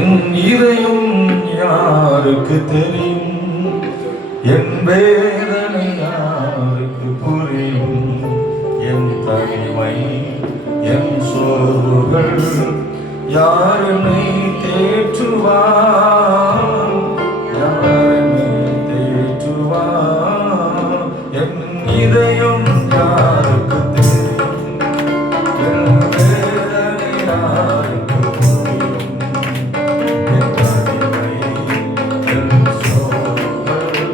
என் இதயம் யாருக்கு தெரியும், என் வேதனை யாருக்கு புரியும், என் தனிமை என் சோர்வுகள் யார் என்னை தேற்றுவார், யார் என்னை தேற்றுவார். என் இதயம் யாருக்கு தெரியும், என் வேதனை யாருக்கு புரியும், என் தனிமை என் சோர்வுகள்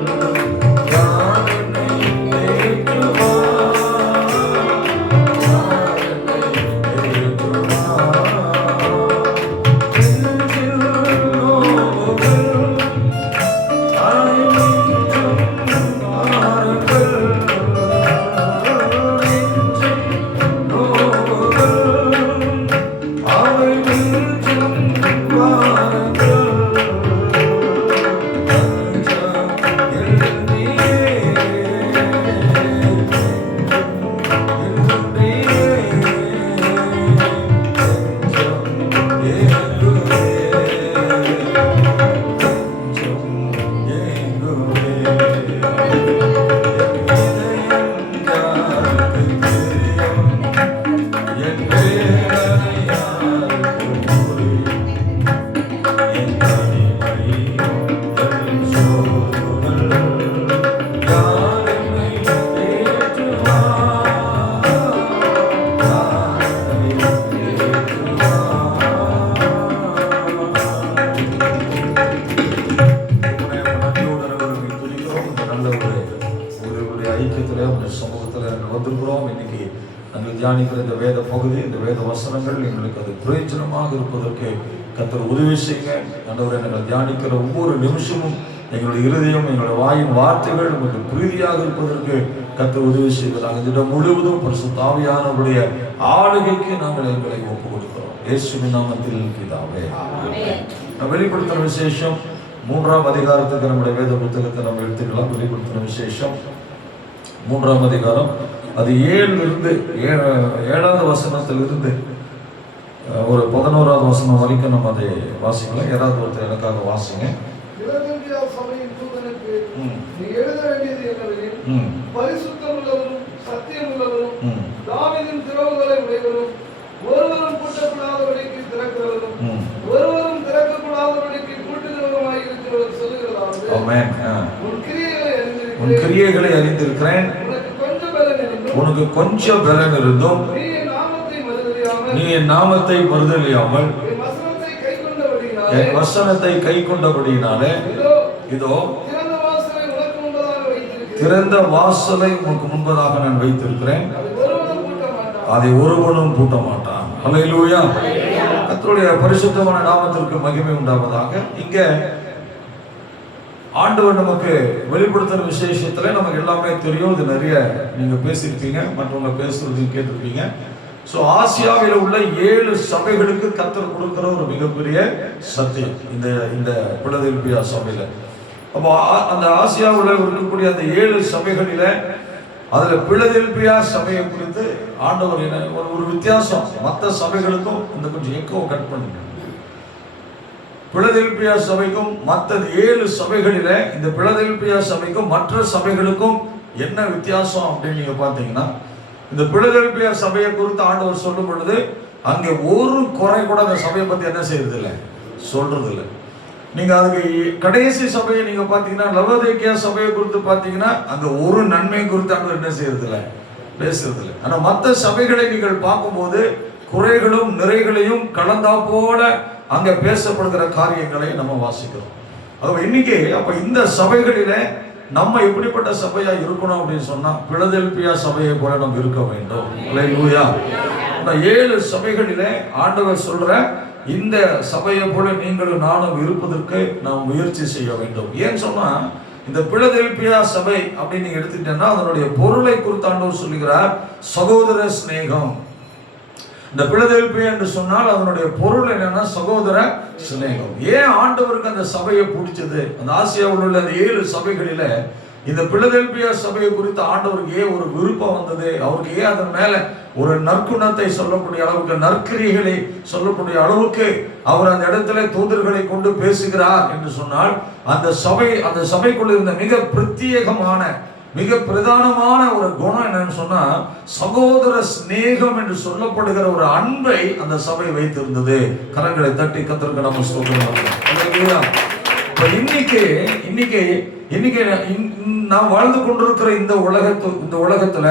யார் என்னை தேற்றுவார், யார் என்னை தேற்றுவார். நெஞ்சில் நோவுகள் அதை மீண்டும் பாருங்கள், நெஞ்சில் நோவுகள் அதை மீண்டும் பாருங்கள். தஞ்சம் எழுதியே, ஐக்கியத்தில் உங்கள் சமூகத்தில் நாங்கள் வந்திருக்கிறோம். இன்னைக்கு நாங்கள் தியானிக்கிற இந்த வேத பகுதி, இந்த வேத வசனங்கள் எங்களுக்கு அது பிரயோஜனமாக இருப்பதற்கு கர்த்தர் உதவி செய்யுங்க. ஆண்டவரே, நாங்கள் தியானிக்கிற ஒவ்வொரு நிமிஷமும் எங்களுடைய இருதயம், எங்களுடைய வாயின் வார்த்தைகள் உங்களுக்கு பிரீதியாக இருப்பதற்கு கர்த்தர் உதவி செய்கிறாங்க. இந்த இடம் முழுவதும் பரிசுத்த ஆவியானவருடைய ஆளுகைக்கு நாங்கள் எங்களை ஒப்புக் கொடுக்கிறோம். இயேசுவின் நாமத்தில் பிதாவே. வெளிப்படுத்தின விசேஷம் 3ஆம் அதிகாரத்துக்கு நம்முடைய வேத புத்தகத்தை நம்ம எடுத்துக்கலாம். வெளிப்படுத்தின விசேஷம் 3ஆம் அதிகாரம், அது 7வது வசனத்திலிருந்து ஒரு 11வது வசனம் வரைக்கும் நம்ம அதை வாசிக்கலாம். யாராவது ஒருத்தர் எனக்காக வாசிங்க. பரிசுத்தம் உள்ளவரும் சத்தியம் உள்ளவரும் தாவீதின் திறவுகளை உடையவரும் ஒருவரும் பூட்டப்படாதபடிக்கு திறக்கிறவரும் ஒருவரும் திறக்கப்படாதபடிக்கு பூட்டுகிறவருமாய் இருக்கிறவர் சொல்லுகிறதாவது, உன் கிரியைகளை அறிந்திருக்கிறேன், உனக்கு கொஞ்சம் பலன் இருந்தும் நீ என் நாமத்தை மறுதலியாமல் என் வசனத்தை கை கொண்டபடியினாலே இதோ திறந்த வாசலை உனக்கு முன்பதாக நான் வைத்திருக்கிறேன், அதை ஒருவனும் பூட்ட மாட்டான். அல்லேலூயா. கர்த்தருடைய பரிசுத்தமான நாமத்திற்கு மகிமை உண்டாவதாக. இங்க ஆண்டவர் நமக்கு வெளிப்படுத்துற விசேஷத்துல நமக்கு எல்லாமே தெரியும். இது நிறைய நீங்க பேசியிருப்பீங்க, மற்றவங்க பேசுறதையும் கேட்டிருப்பீங்க. ஸோ ஆசியாவில் உள்ள 7 சபைகளுக்கு கர்த்தர் கொடுக்கிற ஒரு மிகப்பெரிய சத்தியம் இந்த பிலதெல்பியா சபையில. அப்போ அந்த ஆசியாவில் இருக்கக்கூடிய அந்த 7 சபைகளில அதுல பிலதெல்பியா சபையை குறித்து ஆண்டவர் ஒரு வித்தியாசம், மற்ற சபைகளுக்கும் இந்த கொஞ்சம் எக்கோ கட் பண்ணுங்க. பிலதெல்பியா சபைக்கும் மற்ற 7 சபைகளில இந்த பிலதெல்பியா சபைக்கும் மற்ற சபைகளுக்கும் என்ன வித்தியாசம் அப்படின்னு நீங்க பார்த்தீங்கன்னா, இந்த பிலதெல்பியா சபையை குறித்து ஆண்டவர் சொல்லும் பொழுது அங்கே ஒரு குறை கூட அந்த சபையை பத்தி என்ன செய்யறது இல்லை, சொல்றது இல்லை. நீங்க அதுக்கு கடைசி சபையை நீங்க பாத்தீங்கன்னா, லவோதிக்கேயா சபையை குறித்து பாத்தீங்கன்னா அங்க ஒரு நன்மை குறித்து ஆண்டவர் என்ன செய்யறது இல்லை, பேசுறது இல்லை. ஆனா மற்ற சபைகளை நீங்கள் பார்க்கும்போது குறைகளும் நிறைகளையும் கலந்தா போல அங்க பேசப்படுகிற காரியங்களை நம்ம வாசிக்கிறோம். இன்னைக்கு அப்ப இந்த சபைகளில நம்ம எப்படிப்பட்ட சபையா இருக்கணும் அப்படின்னு சொன்னா, பிலதெல்பியா சபையை போல நம்ம இருக்க வேண்டும். அல்லேலூயா. 7 சபைகளிலே ஆண்டவர் சொல்ற இந்த சபையை போல நீங்களும் நானும் இருப்பதற்கு நாம் முயற்சி செய்ய வேண்டும். ஏன்னு சொன்னா, இந்த பிலதெல்பியா சபை அப்படின்னு நீங்க எடுத்துக்கிட்டீங்கன்னா அதனுடைய பொருளை குறித்து ஆண்டவர் சொல்லுகிறார், சகோதர சிநேகம். இந்த பிலதெல்பியா என்று சொன்னால் அதனுடைய பொருள் என்னன்னா சகோதர சிநேகம். ஏன் ஆண்டவருக்கு அந்த சபையை பிடிச்சது? அந்த ஆசியாவில் உள்ள அந்த 7 சபைகளில இந்த பிலதெல்பியா சபையை குறித்து ஆண்டவருக்கு ஏன் ஒரு விருப்பம் வந்தது, அவருக்கு ஏன் அதன் மேல ஒரு நற்குணத்தை சொல்லக்கூடிய அளவுக்கு, நற்கிரிகளை சொல்லக்கூடிய அளவுக்கு அவர் அந்த இடத்துல தூதர்களை கொண்டு பேசுகிறார் என்று சொன்னால், அந்த சபைக்குள்ள இருந்த மிக பிரத்யேகமான மிக பிரதானமான ஒரு குணம் என்னன்னு சொன்னா, சகோதர சிநேகம் என்று சொல்லப்படுகிற ஒரு அன்பை அந்த சபை வைத்திருந்தது. கரங்களை தட்டி கர்த்தருக்கு நம்ம சொல்றோம். இன்னைக்கு நாம் வாழ்ந்து கொண்டிருக்கிற இந்த உலகத்துல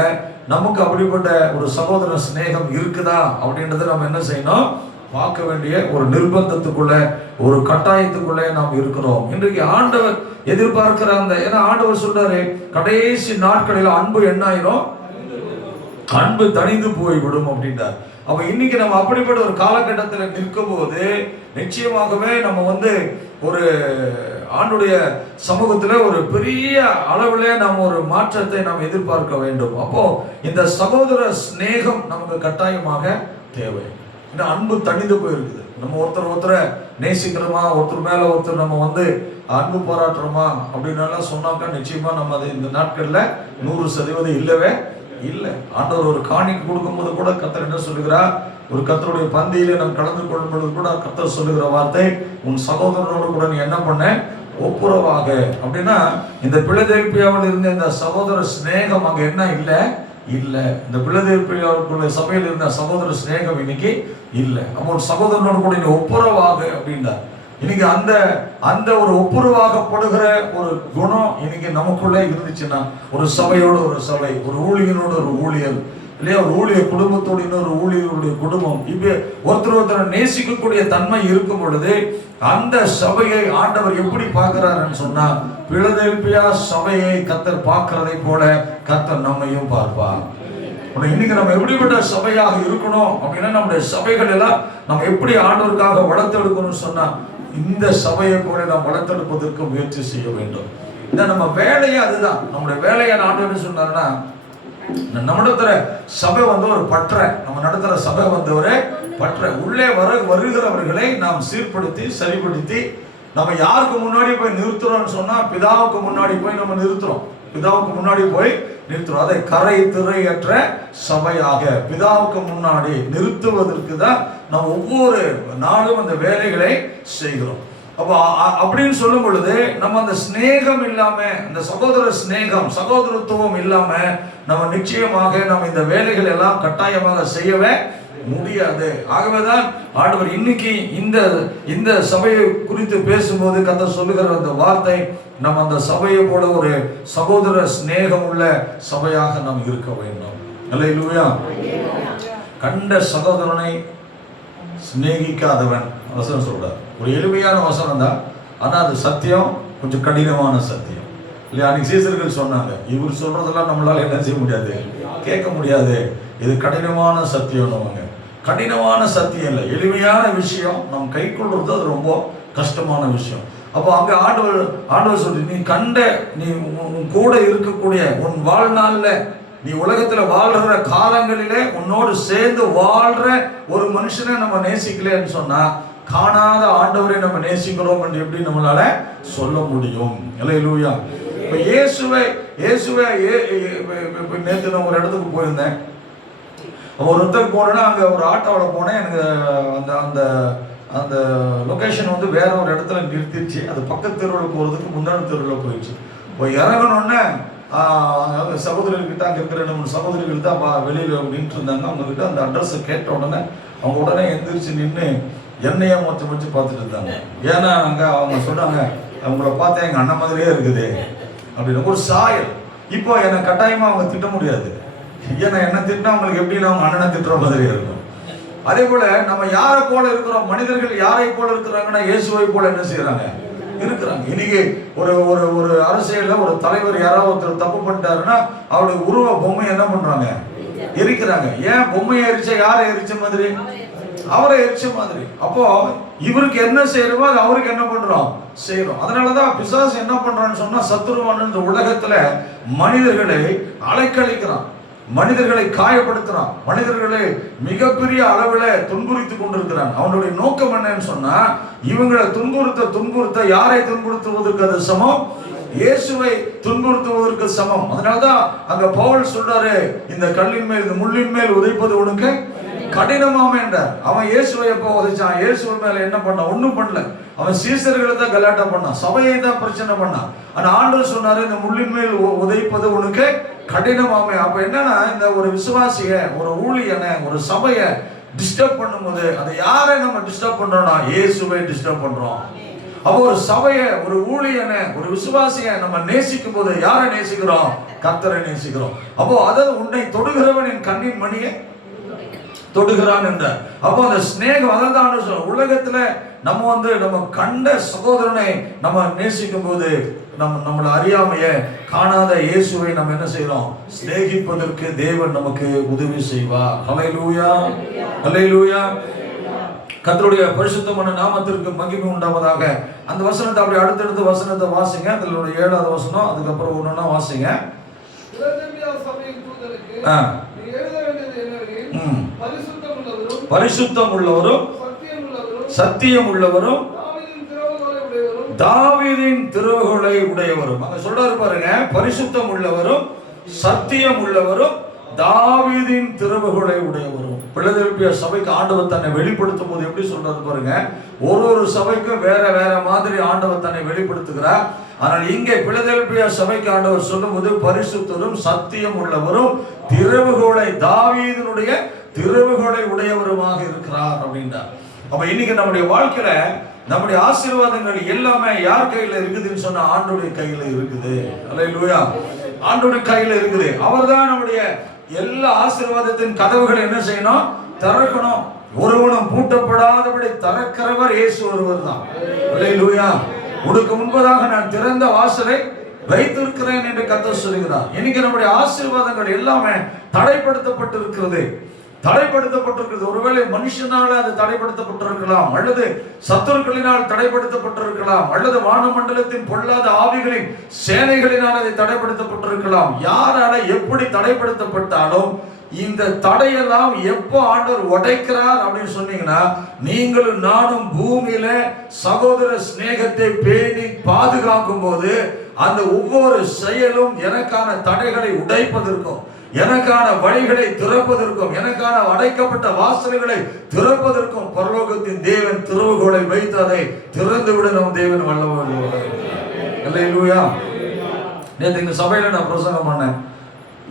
நமக்கு அப்படிப்பட்ட ஒரு சகோதர சிநேகம் இருக்குதா அப்படின்றத நம்ம என்ன செய்யணும், பார்க்க வேண்டிய ஒரு நிர்பந்தத்துக்குள்ள, ஒரு கட்டாயத்துக்குள்ளே நாம் இருக்கிறோம். இன்றைக்கு ஆண்டவர் எதிர்பார்க்கிற ஏன்னா ஆண்டவர் சொல்றாரு, கடைசி நாட்களில் அன்பு என்ன ஆயிரும், அன்பு தணிந்து போய்விடும் அப்படின்றார். அப்ப இன்னைக்கு நம்ம அப்படிப்பட்ட ஒரு காலகட்டத்தில் நிற்கும் போது நிச்சயமாகவே நம்ம ஒரு ஆண்டுடைய சமூகத்துல ஒரு பெரிய அளவுல நம்ம ஒரு மாற்றத்தை நாம் எதிர்பார்க்க வேண்டும். அப்போ இந்த சகோதர சிநேகம் நமக்கு கட்டாயமாக தேவை. இந்த அன்பு தணிந்து போயிருக்குது. நம்ம ஒருத்தரை நேசிக்கிறோமா, ஒருத்தர் மேல ஒருத்தர் நம்ம அன்பு பாராட்டுறோமா அப்படின்னால சொன்னாக்கா நிச்சயமா நம்ம அது இந்த நாட்கள்ல 100% இல்லவே இல்லை. ஆண்டவர் ஒரு காணிக்கு கொடுக்கும்போது கூட கர்த்தர் என்ன சொல்லுகிறார், ஒரு கர்த்தருடைய பந்தியில நாம் கலந்து கொள்ளும் பொழுது கூட கர்த்தர் சொல்லுகிற வார்த்தை, உன் சகோதரனோடு கூட நீ என்ன பண்ண, ஒப்புரவாக. அப்படின்னா இந்த பிலதெல்பியாவில் இருந்த இந்த சகோதர சிநேகம் அங்க என்ன இல்லை, இந்த பிலதெல்பியாவுக்குள்ள சபையில் இருந்த சகோதர சிநேகம் இன்னைக்கு இல்லை. அப்போ சகோதரனோடு கூட நீ ஒப்புரவாக அப்படின்னா, இன்னைக்கு அந்த ஒரு ஒப்புரவாகப்படுகிற ஒரு குணம் இன்னைக்கு நமக்குள்ளே இருந்துச்சுன்னா, ஒரு சபையோட ஒரு சபை, ஒரு ஊழியனோட ஒரு ஊழியர் இல்லையா, ஒரு ஊழிய குடும்பத்தோடு இன்னொரு ஊழியருடைய குடும்பம், இப்ப ஒருத்தர் நேசிக்கக்கூடிய தன்மை இருக்கும் பொழுது அந்த சபையை ஆண்டவர் எப்படி பார்க்கிறாருன்னு சொன்னா, பிலதெல்பியா சபையை கர்த்தர் பார்க்கிறதை போல கர்த்தர் நம்மையும் பார்ப்பார். இன்னைக்கு நம்ம எப்படிப்பட்ட சபையாக இருக்கணும் அப்படின்னா, நம்முடைய சபைகள் எல்லாம் நம்ம எப்படி ஆண்டவருக்காக வளர்த்தெடுக்கணும்னு சொன்னா, இந்த சபையை போல நாம் வளர்த்தெடுப்பதற்கு முயற்சி செய்ய வேண்டும். இந்த நம்ம வேலையே அதுதான். நம்முடைய வேலையை ஆண்டவர் சொன்னாருன்னா, நம்மிடத்துல சபை ஒரு பற்ற, நம்ம நடத்துற சபை ஒரு பற்ற, உள்ளே வருகிறவர்களை நாம் சீர்படுத்தி சரிப்படுத்தி நம்ம யாருக்கு முன்னாடி போய் நிறுத்துறோம்னு சொன்னா, பிதாவுக்கு முன்னாடி போய் நம்ம நிறுத்துறோம். அதை கரை திரையற்ற சபையாக பிதாவுக்கு முன்னாடி நிறுத்துவதற்கு தான் நம்ம ஒவ்வொரு நாளும் அந்த வேலைகளை செய்கிறோம். அப்போ அப்படின்னு சொல்லும் பொழுது நம்ம அந்த சிநேகம் இல்லாம, அந்த சகோதர சிநேகம், சகோதரத்துவம் இல்லாம நம்ம நிச்சயமாக நம்ம இந்த வேலைகள் எல்லாம் கட்டாயமாக செய்யவே முடியாது. ஆகவேதான் ஆண்டவர் இன்னைக்கு இந்த சபையை குறித்து பேசும்போது கர்த்தர் சொல்லுகிற அந்த வார்த்தை, நம்ம அந்த சபையை போல ஒரு சகோதர சிநேகம் உள்ள சபையாக நாம் இருக்க வேண்டும். அல்லேலூயா. கண்ட சகோதரனை சிநேகிக்காதவன் வசனம் சொல்றார். ஒரு எளிமையான வசனம் தான், ஆனா அது சத்தியம், கொஞ்சம் கடினமான சத்தியம் இல்லையா. அன்னைக்கு சீசர்கள் சொன்னாங்க, இவர் சொல்றதெல்லாம் நம்மளால என்ன செய்ய முடியாது, கேட்க முடியாது, இது கடினமான சத்தியம். கடினமான சத்தியம் இல்லை, எளிமையான விஷயம், நம் கை கொள்றது அது ரொம்ப கஷ்டமான விஷயம். அப்போ அங்க ஆண்டவர் சொல்லி, நீ கூட இருக்கக்கூடிய உன் வாழ்நாள்ல, நீ உலகத்துல வாழ்ற காலங்களிலே உன்னோடு சேர்ந்து வாழ்ற ஒரு மனுஷனை நம்ம நேசிக்கலன்னு சொன்னா, காணாத ஆண்டவரை நம்ம நேசிக்கிறோம் என்று எப்படி நம்மளால சொல்ல முடியும்? அல்லேலூயா. இப்ப இயேசுவை நேற்று நான் ஒரு இடத்துக்கு போயிருந்தேன். ஒரு இடத்துக்கு போனேன்னா அங்க ஒரு ஆட்டோவில் போனேன். எனக்கு அந்த அந்த லொக்கேஷன் வேற ஒரு இடத்துல நிறுத்திடுச்சு. அது பக்கத்து தெருவில் போகிறதுக்கு முன்னாடி தெருவில் போயிடுச்சு. இப்போ இறங்கணுன்னே சகோதரிகிட்ட, அங்கே இருக்கிற 2-3 சகோதரிகள் தான் வெளியில் நின்று இருந்தாங்க. அவங்ககிட்ட அந்த அட்ரஸை கேட்ட உடனே அவங்க உடனே எந்திரிச்சு நின்று என்னையே மொச்சு பார்த்துட்டு இருந்தாங்க. ஏன்னா அவங்க சொன்னாங்க, அவங்கள பார்த்தா எங்கள் அண்ணன் மாதிரியே இருக்குது அப்படின்னு ஒரு சாயல். இப்போ என்னை கட்டாயமாக அவங்க திட்ட முடியாது. ஏன்னா என்ன திட்டினா அவங்களுக்கு எப்படின்னா அவங்க அண்ணனை திட்டுற மாதிரி இருக்கும். அதே போல நம்ம யாரை போல இருக்கிறோம், மனிதர்கள் யாரை போல இருக்கிறாங்கன்னா இயேசுவை போல என்ன செய்யறாங்க, இருக்கிறாங்க. இன்னைக்கு ஒரு ஒரு அரசியல்ல ஒரு தலைவர் யாராவது ஒருத்தர் தப்பு பண்ணிட்டாருன்னா அவருடைய உருவ பொம்மை என்ன பண்றாங்க, எரிக்கிறாங்க. ஏன் பொம்மையை எரிச்ச, யாரை எரிச்ச மாதிரி, அவரை எரிச்ச மாதிரி. அப்போ இவருக்கு என்ன செய்யறோமோ அது அவருக்கு என்ன பண்றோம், செய்யறோம். அதனாலதான் பிசாசு என்ன பண்றான்னு சொன்னா, சத்துருவான் இந்த உலகத்துல மனிதர்களை அலைக்கழிக்கிறான், மனிதர்களை காயப்படுத்துறான், மனிதர்களை மிகப்பெரிய அளவில் துன்புறுத்தி கொண்டிருக்கிறான். அவனுடைய நோக்கம் என்னன்னு சொன்னா, இவங்களை துன்புறுத்த யாரை துன்புறுத்துவதற்கு அது சமம், இயேசுவை துன்புறுத்துவதற்கு சமம். அதனால்தான் அங்க பவுல் சொல்றாரு, இந்த கல்லின் மேல் இந்த முள்ளின் மேல் உதைப்பது உனக்கு கடினமாமே என்றார். அவன் இயேசுவை எப்போ உதைச்சான்? இயேசுவை மேல என்ன பண்ணான்? ஒண்ணும் பண்ணல. அவன் சீசர்களை தான் கலாட்டா பண்ணான், சபையை தான் பிரச்சனை பண்ணான். ஆனா ஆண்டவர் சொன்னாரு, இந்த முள்ளின் மேல் உதைப்பது உனக்கு கடினமாமே. அப்ப என்னன்னா, இந்த ஒரு விசுவாசிய, ஒரு ஊழியனை, ஒரு சபைய டிஸ்டர்ப் பண்ணும்போது அதை யாரை நம்ம டிஸ்டர்ப் பண்றோம்னா இயேசுவை டிஸ்டர்ப் பண்றோம். அப்போ ஒரு சபைய, ஒரு ஊழியனை, ஒரு விசுவாசிய நம்ம நேசிக்கும் போது யாரை நேசிக்கிறோம்? கர்த்தரை நேசிக்கிறோம். அப்போ அதாவது உன்னை தொடுகிறவன் என் கண்ணின் மணியை தொடுகிறான் என்ற. அப்போ அந்த ஸ்நேகம், அதான் உலகத்துல நம்ம கண்ட சகோதரனை நம்ம நேசிக்கும் போது நம்மளை அறியாமைய காணாத இயேசுவை நம்ம என்ன செய்யறோம்? சிநேகிப்பதற்கு தேவன் நமக்கு உதவி செய்வார். ஹல்லேலூயா, ஹல்லேலூயா. கர்த்தருடைய பரிசுத்தமான நாமத்திற்கு மகிமை உண்டாவதாக. அந்த வசனத்தை அப்படி அடுத்தடுத்த வசனத்தை வாசிங்க. அதுல ஒரு 7வது வசனம், அதுக்கப்புறம் ஒன்னொன்னா வாசிங்க. பரிசுத்தம் உள்ளவரும் சத்தியம் உள்ளவரும் தாவீதின் திறவுகோலை உடையவரும். அங்க சொல்றாரு பாருங்க, பரிசுத்தம் உள்ளவரும் சத்தியம் உள்ளவரும் தாவீதின் திறவுகோலை உடையவரும். பிலதெல்பியா சபைக்கு ஆண்டவர் தன்னை வெளிப்படுத்தும் போது எப்படி சொல்றாரு பாருங்க. ஒரு சபைக்கும் வேற வேற மாதிரி ஆண்டவர் தன்னை வெளிப்படுத்துகிறார். ஆனால் இங்கே பிலதெல்பியா சபைக்கு ஆண்டவர் சொல்லும் போது பரிசுத்தரும் சத்தியம் உள்ளவரும் திறவுகோலை, தாவீதினுடைய திறவுகோலை உடையவருமாக இருக்கிறார் அப்படின்றார். அப்ப இன்னைக்கு நம்முடைய வாழ்க்கையில நம்முடைய ஆசீர்வாதங்கள் எல்லாமே யார் கையில இருக்குதுன்னு சொன்னா ஆண்டவருடைய கையில இருக்குது. அல்லேலூயா, ஆண்டவருடைய கையில இருக்குது. அவர்தான் நம்முடைய எல்லா ஆசீர்வாதத்தின் கதவுகளை என்ன செய்யணும்? திறக்கணும். ஒருவனும் பூட்டப்படாதபடி திறக்கிறவர் இயேசு ஒருவர் தான். அல்லேலூயா. உனக்கு முன்பதாக நான் திறந்த வாசலை வைத்திருக்கிறேன் என்று கர்த்தர் சொல்கிறார். இன்னைக்கு நம்முடைய ஆசீர்வாதங்கள் எல்லாமே தடைப்படுத்தப்பட்டிருக்கிறது. ஒருவேளை மனுஷனால அது தடைப்படுத்தப்பட்டிருக்கலாம், அல்லது சத்துருக்களினால் தடைப்படுத்தப்பட்டிருக்கலாம், அல்லது வானமண்டலத்தின் பொல்லாத ஆவிகளின் சேனைகளினால் அதை தடைப்படுத்தப்பட்டிருக்கலாம். யாரால எப்படி தடைப்படுத்தப்பட்டாலும் இந்த தடையெல்லாம் எப்போ ஆண்டவர் உடைக்கிறார் அப்படின்னு சொன்னீங்கன்னா, நீங்களும் நானும் பூமியில சகோதர சிநேகத்தை பேணி பாதுகாக்கும் போது அந்த ஒவ்வொரு செயலும் எனக்கான தடைகளை உடைப்பதற்கும், எனக்கான வழிகளை திறப்பதற்கும், எனக்கான அடைக்கப்பட்ட வாசல்களை திறப்பதற்கும் பரலோகத்தின் தேவன் திறவுகோலை வைத்து அதை திறந்துவிட நம் தேவன் வல்லவர். அல்லேலூயா. நேற்று இந்த சபையில நான் பிரசங்கம் பண்ணேன்.